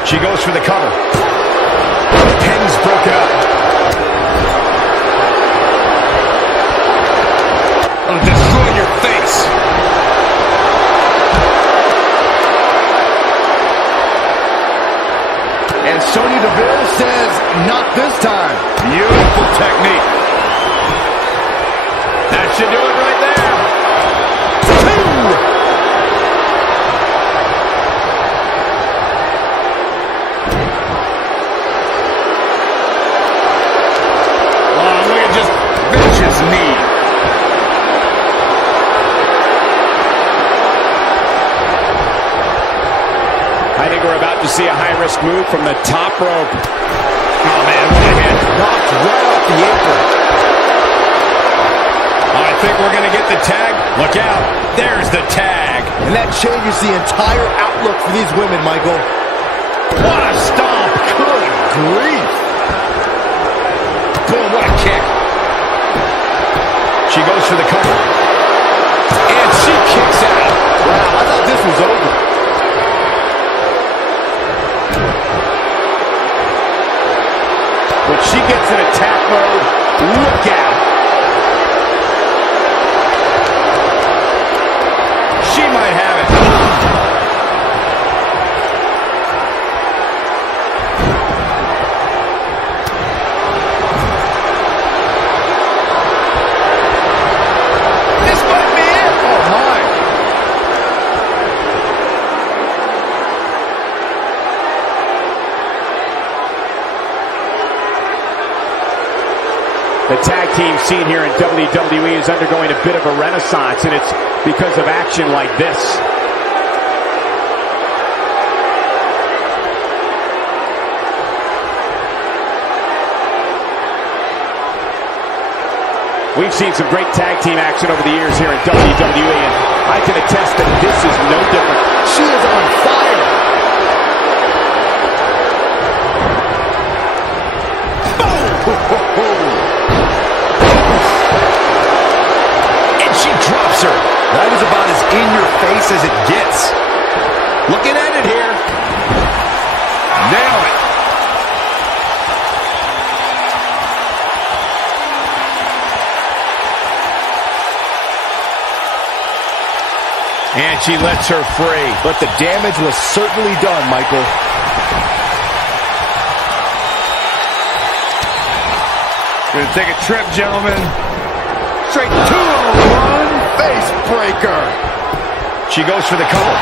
She goes for the cover. The pin's broken up. It'll destroy your face. And Sonya Deville says, not this time. Beautiful technique. That should do it right there. 2. Oh, look at just vicious knee. I think we're about to see a high-risk move from the top rope. Oh, man, what a hit. Knocked right off the apron. I think we're going to get the tag. Look out. There's the tag. And that changes the entire outlook for these women, Michael. What a stomp. Good grief. Boom, what a kick. She goes for the cover. And she kicks out. Wow, I thought this was over. When she gets in attack mode, look out. She might have it. This might be it. Oh, my. The tag team scene here in WWE is undergoing a bit of a renaissance, and it's because of action like this. We've seen some great tag team action over the years here in WWE, and I can attest that this is no different. She is on fire. And she drops her. That was about as in your face as it gets. Looking at it here. Nailed it. And she lets her free. But the damage was certainly done, Michael. Gonna take a trip, gentlemen. Straight 2-on-1 face breaker. She goes for the cover.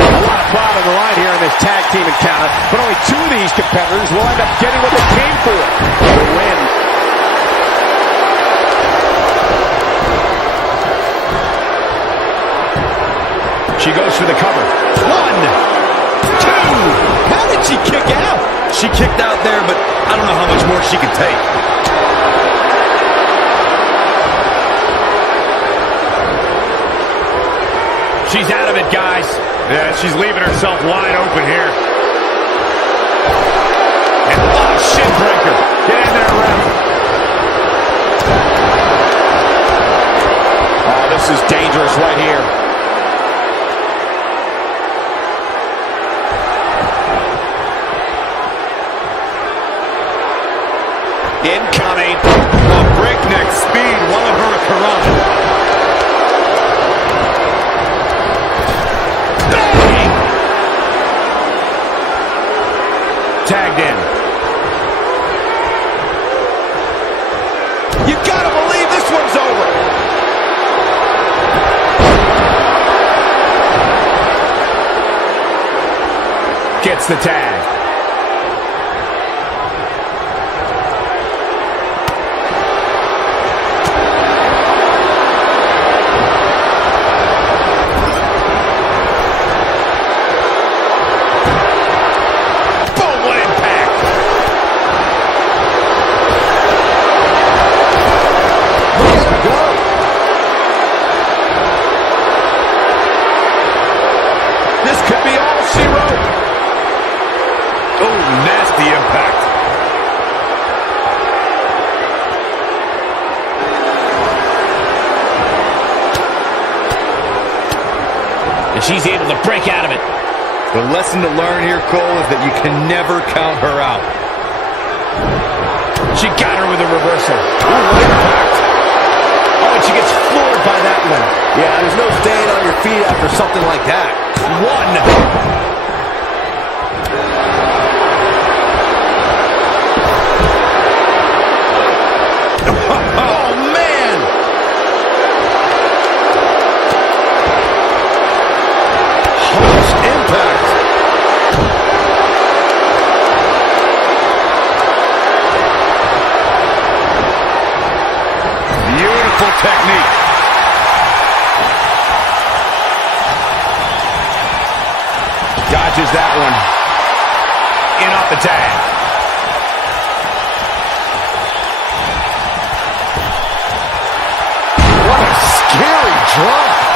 A lot of pride on the line here in this tag team encounter, but only 2 of these competitors will end up getting what they came for. The win. She goes for the cover. 1, 2. How did she kick out? She kicked out there, but I don't know how much more she can take. She's out of it, guys. Yeah, she's leaving herself wide open here. And shin breaker. Get in there, ref. Oh, this is dangerous right here. Incoming. Breakneck speed, one of her Hurricanrana. Tagged in. You gotta believe this one's over. Gets the tag. She's able to break out of it. The lesson to learn here, Cole, is that you can never count her out. She got her with a reversal. Ooh, what impact. Oh, and she gets floored by that one. Yeah, there's no staying on your feet after something like that. 1. Technique. Dodges that one. In off the tag. What a scary drop.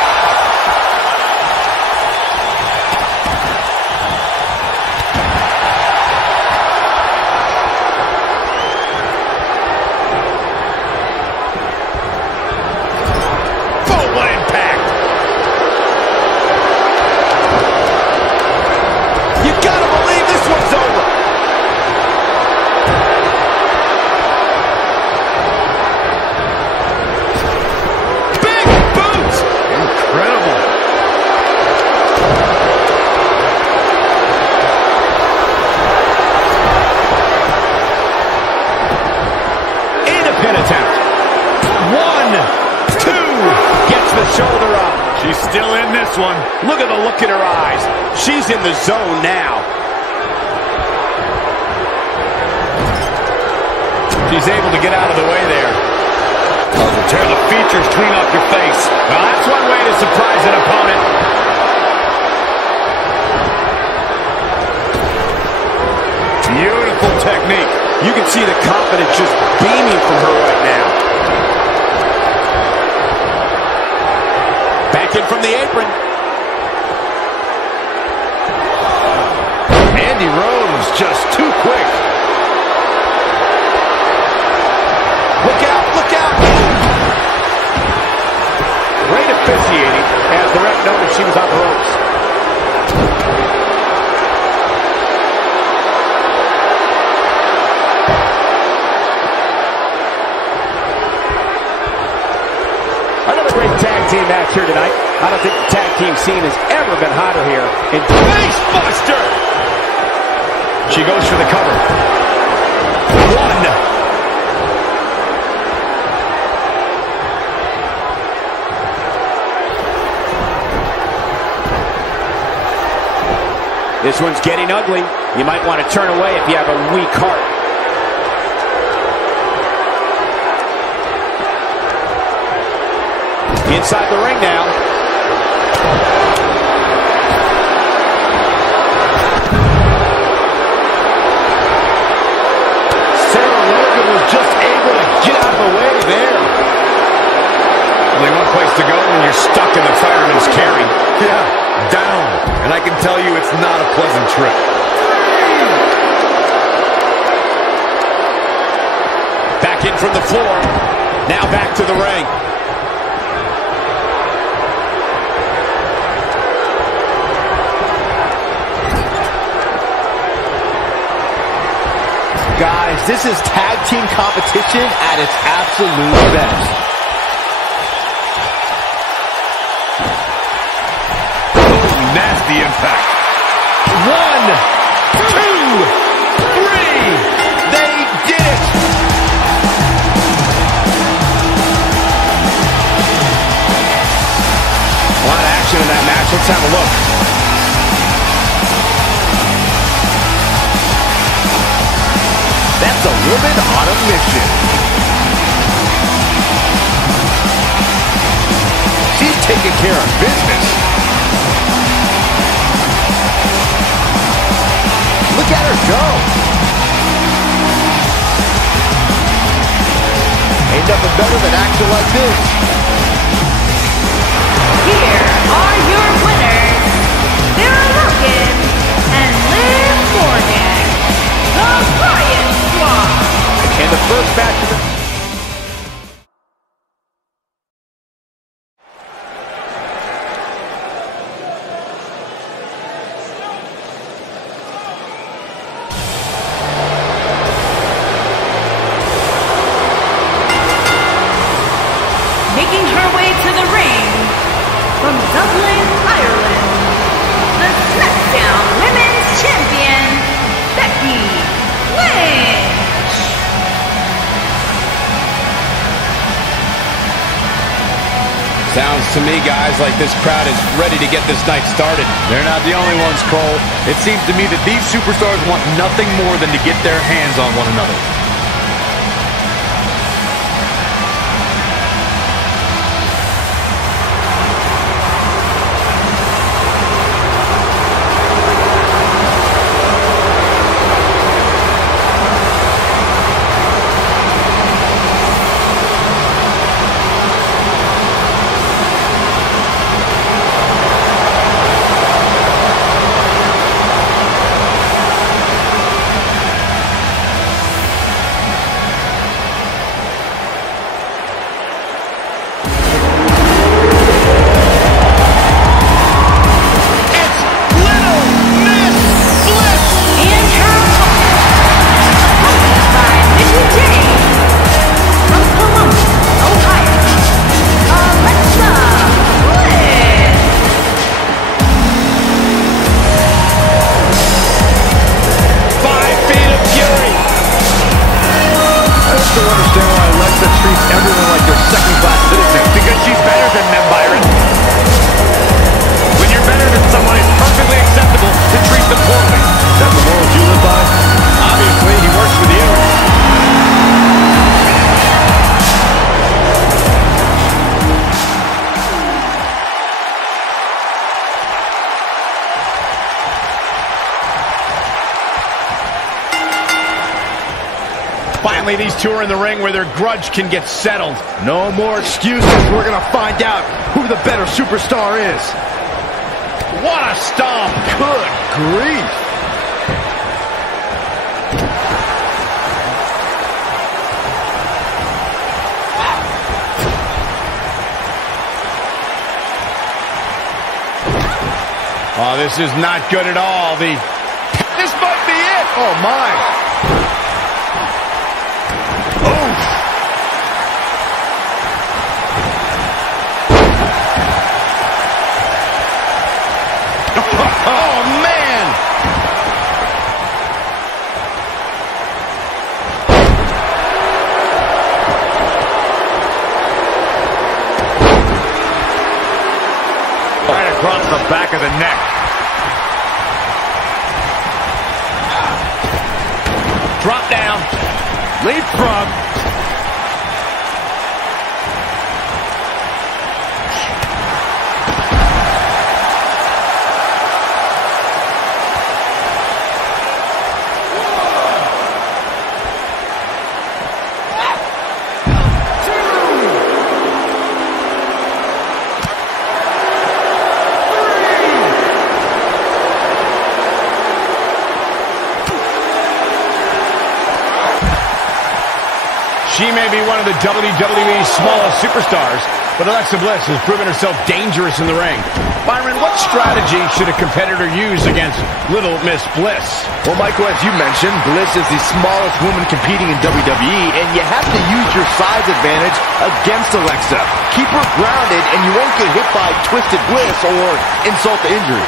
Shoulder up. She's still in this one. Look at the look in her eyes. She's in the zone now. She's able to get out of the way there. Tear the features clean off your face. Well, that's one way to surprise an opponent. Beautiful technique. You can see the confidence just beaming from her right now. Back in from the apron. Andy Rose just too quick. Look out, look out. Great officiating as the ref noted she was on the ropes. Another great tag team match here tonight. I don't think the tag team scene has ever been hotter here. Face buster! She goes for the cover. 1. This one's getting ugly. You might want to turn away if you have a weak heart. Inside the ring now. can tell you it's not a pleasant trip. Back in from the floor. Now back to the ring. Guys, this is tag team competition at its absolute best. Nasty impact. 1, 2, 3. They did it. A lot of action in that match. Let's have a look. That's a woman on a mission. She's taking care of business. Look at her go. Ain't nothing better than action like this. Here are your winners, Sarah Logan and Liv Morgan, the Riot Squad. And the first match of the... Making her way to the ring from Dublin, Ireland, the SmackDown Women's Champion, Becky Lynch. Sounds to me, guys, like this crowd is ready to get this night started. They're not the only ones, Cole. It seems to me that these superstars want nothing more than to get their hands on one another. treats everyone like they're second-class citizens. Because she's better than them, Byron. When you're better than someone, it's perfectly acceptable to treat them poorly. Is that the morals you live by? Obviously, he works with you. Finally, these two are in the ring where their grudge can get settled. No more excuses. We're going to find out who the better superstar is. What a stomp. Good grief. Oh, this is not good at all. This might be it. Oh, my. Oh, man! Right across the back of the neck. Drop down. Leapfrog. She may be one of the WWE's smallest superstars, but Alexa Bliss has proven herself dangerous in the ring. Byron, what strategy should a competitor use against Little Miss Bliss? Well, Michael, as you mentioned, Bliss is the smallest woman competing in WWE, and you have to use your size advantage against Alexa. Keep her grounded, and you won't get hit by Twisted Bliss or insult to injury.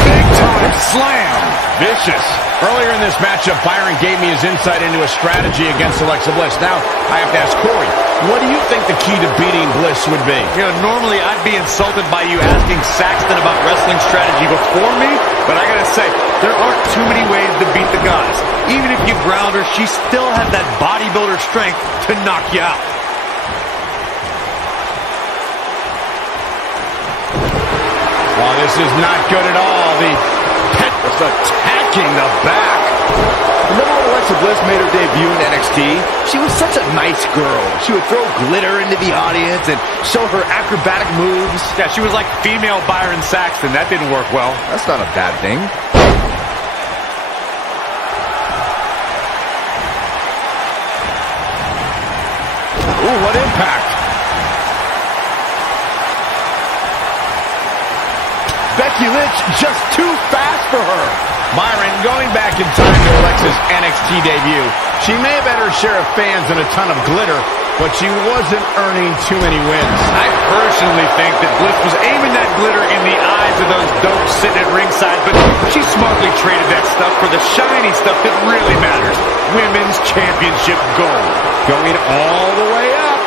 Big time slam. Vicious. Earlier in this matchup, Byron gave me his insight into a strategy against Alexa Bliss. Now, I have to ask Corey, what do you think the key to beating Bliss would be? You know, normally I'd be insulted by you asking Saxton about wrestling strategy before me, but I gotta say, there aren't too many ways to beat the goddess. Even if you ground her, she still has that bodybuilder strength to knock you out. Oh, this is not good at all. The pet was attacking the back. Remember when Alexa Bliss made her debut in NXT? She was such a nice girl. She would throw glitter into the audience and show her acrobatic moves. Yeah, she was like female Byron Saxton. That didn't work well. That's not a bad thing. Ooh, what impact. Becky Lynch just too fast for her. Byron, going back in time to Alexa's NXT debut, she may have had her share of fans and a ton of glitter, but she wasn't earning too many wins. I personally think that Bliss was aiming that glitter in the eyes of those dopes sitting at ringside, but she smartly traded that stuff for the shiny stuff that really matters. Women's Championship gold. Going all the way up.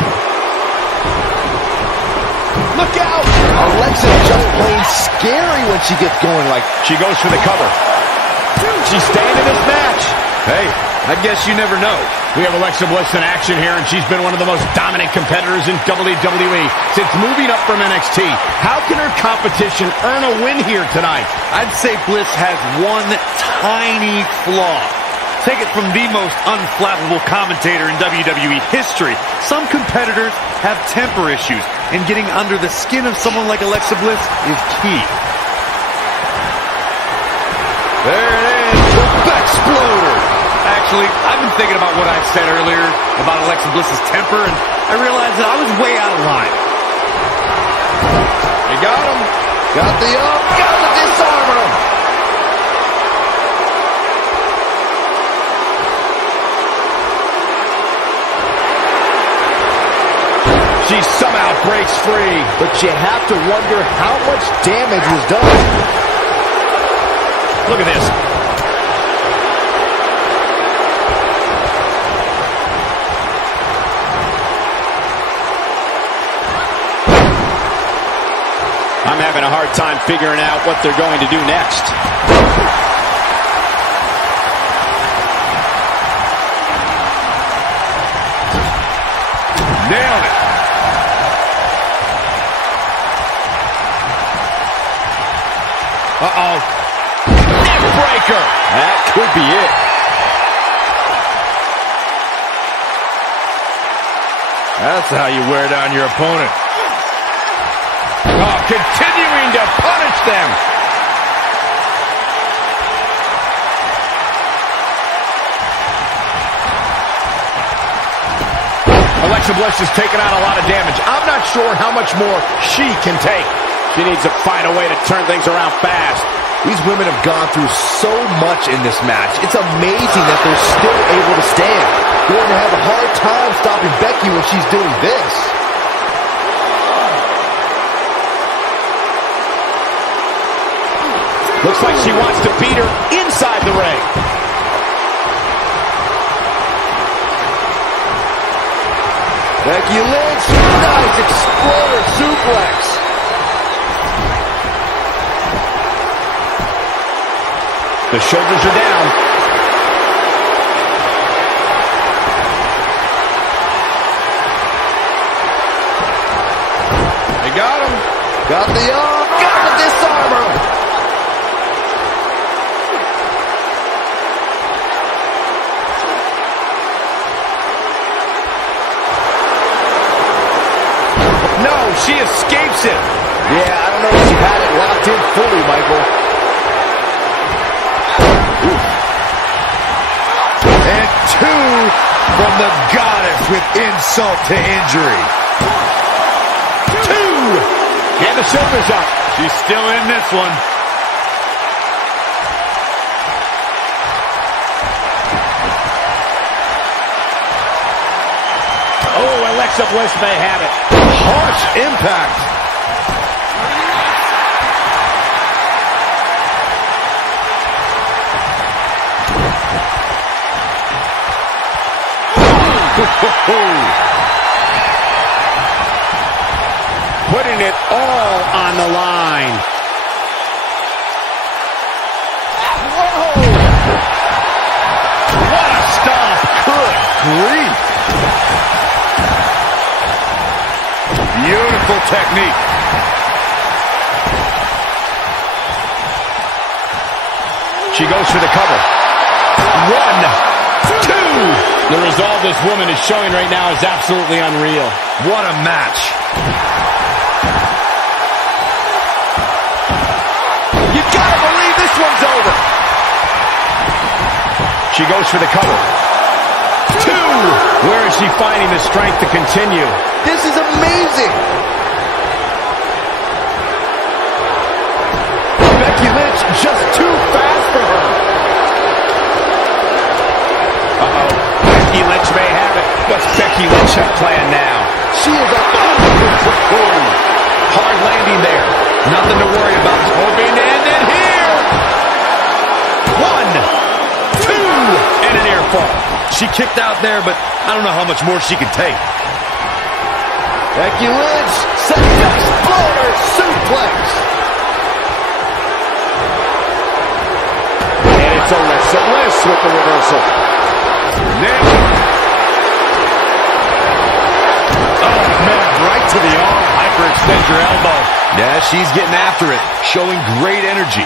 Look out! Alexa's just plain scary when she gets going. Like, she goes for the cover. She's staying in this match. Hey, I guess you never know. We have Alexa Bliss in action here, and she's been one of the most dominant competitors in WWE since moving up from NXT. How can her competition earn a win here tonight? I'd say Bliss has one tiny flaw. Take it from the most unflappable commentator in WWE history. Some competitors have temper issues, and getting under the skin of someone like Alexa Bliss is key. there it is, the exploder. Actually, I've been thinking about what I said earlier about Alexa Bliss's temper, and I realized that I was way out of line. They got him. Got the up, got the disarmer. She somehow breaks free. But you have to wonder how much damage was done. Look at this. I'm having a hard time figuring out what they're going to do next. Nailed it. Uh-oh. Neck breaker. That could be it. That's how you wear down your opponent. Oh, continuing to punish them. Alexa Bliss has taken out a lot of damage. I'm not sure how much more she can take. She needs to find a way to turn things around fast. These women have gone through so much in this match. It's amazing that they're still able to stand. They're going to have a hard time stopping Becky when she's doing this. Looks like she wants to beat her inside the ring. Becky Lynch, nice exploder suplex. The shoulders are down. They got him. Got the arm, got the disarmer. No, she escapes it. Yeah, I don't know if she had it locked in fully, Michael. from the goddess with insult to injury. 2. And the shoulders up. She's still in this one. Oh, Alexa Bliss may have it. Harsh impact. Putting it all on the line. Whoa! What a stomp. Good grief. Beautiful technique. She goes for the cover. 1, 2. The resolve this woman is showing right now is absolutely unreal. What a match. You gotta believe this one's over. She goes for the cover. 2. Where is she finding the strength to continue? This is amazing. Becky Lynch just too fast for her. Uh-oh. Becky Lynch may have it. What's Becky Lynch have planned now? She is a hard landing there. Nothing to worry about. Hoping to end it here. 1, 2, and an air fall. She kicked out there, but I don't know how much more she can take. Becky Lynch sets the exploder suplex. And it's Alexa Bliss with the reversal. Oh, man, right to the arm. Hyperextend your elbow. Yeah, she's getting after it, showing great energy.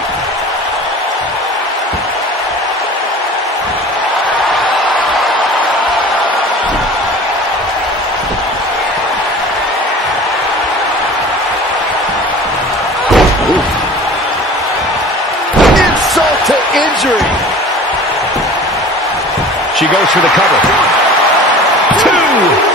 Insult to injury. She goes for the cover. 2.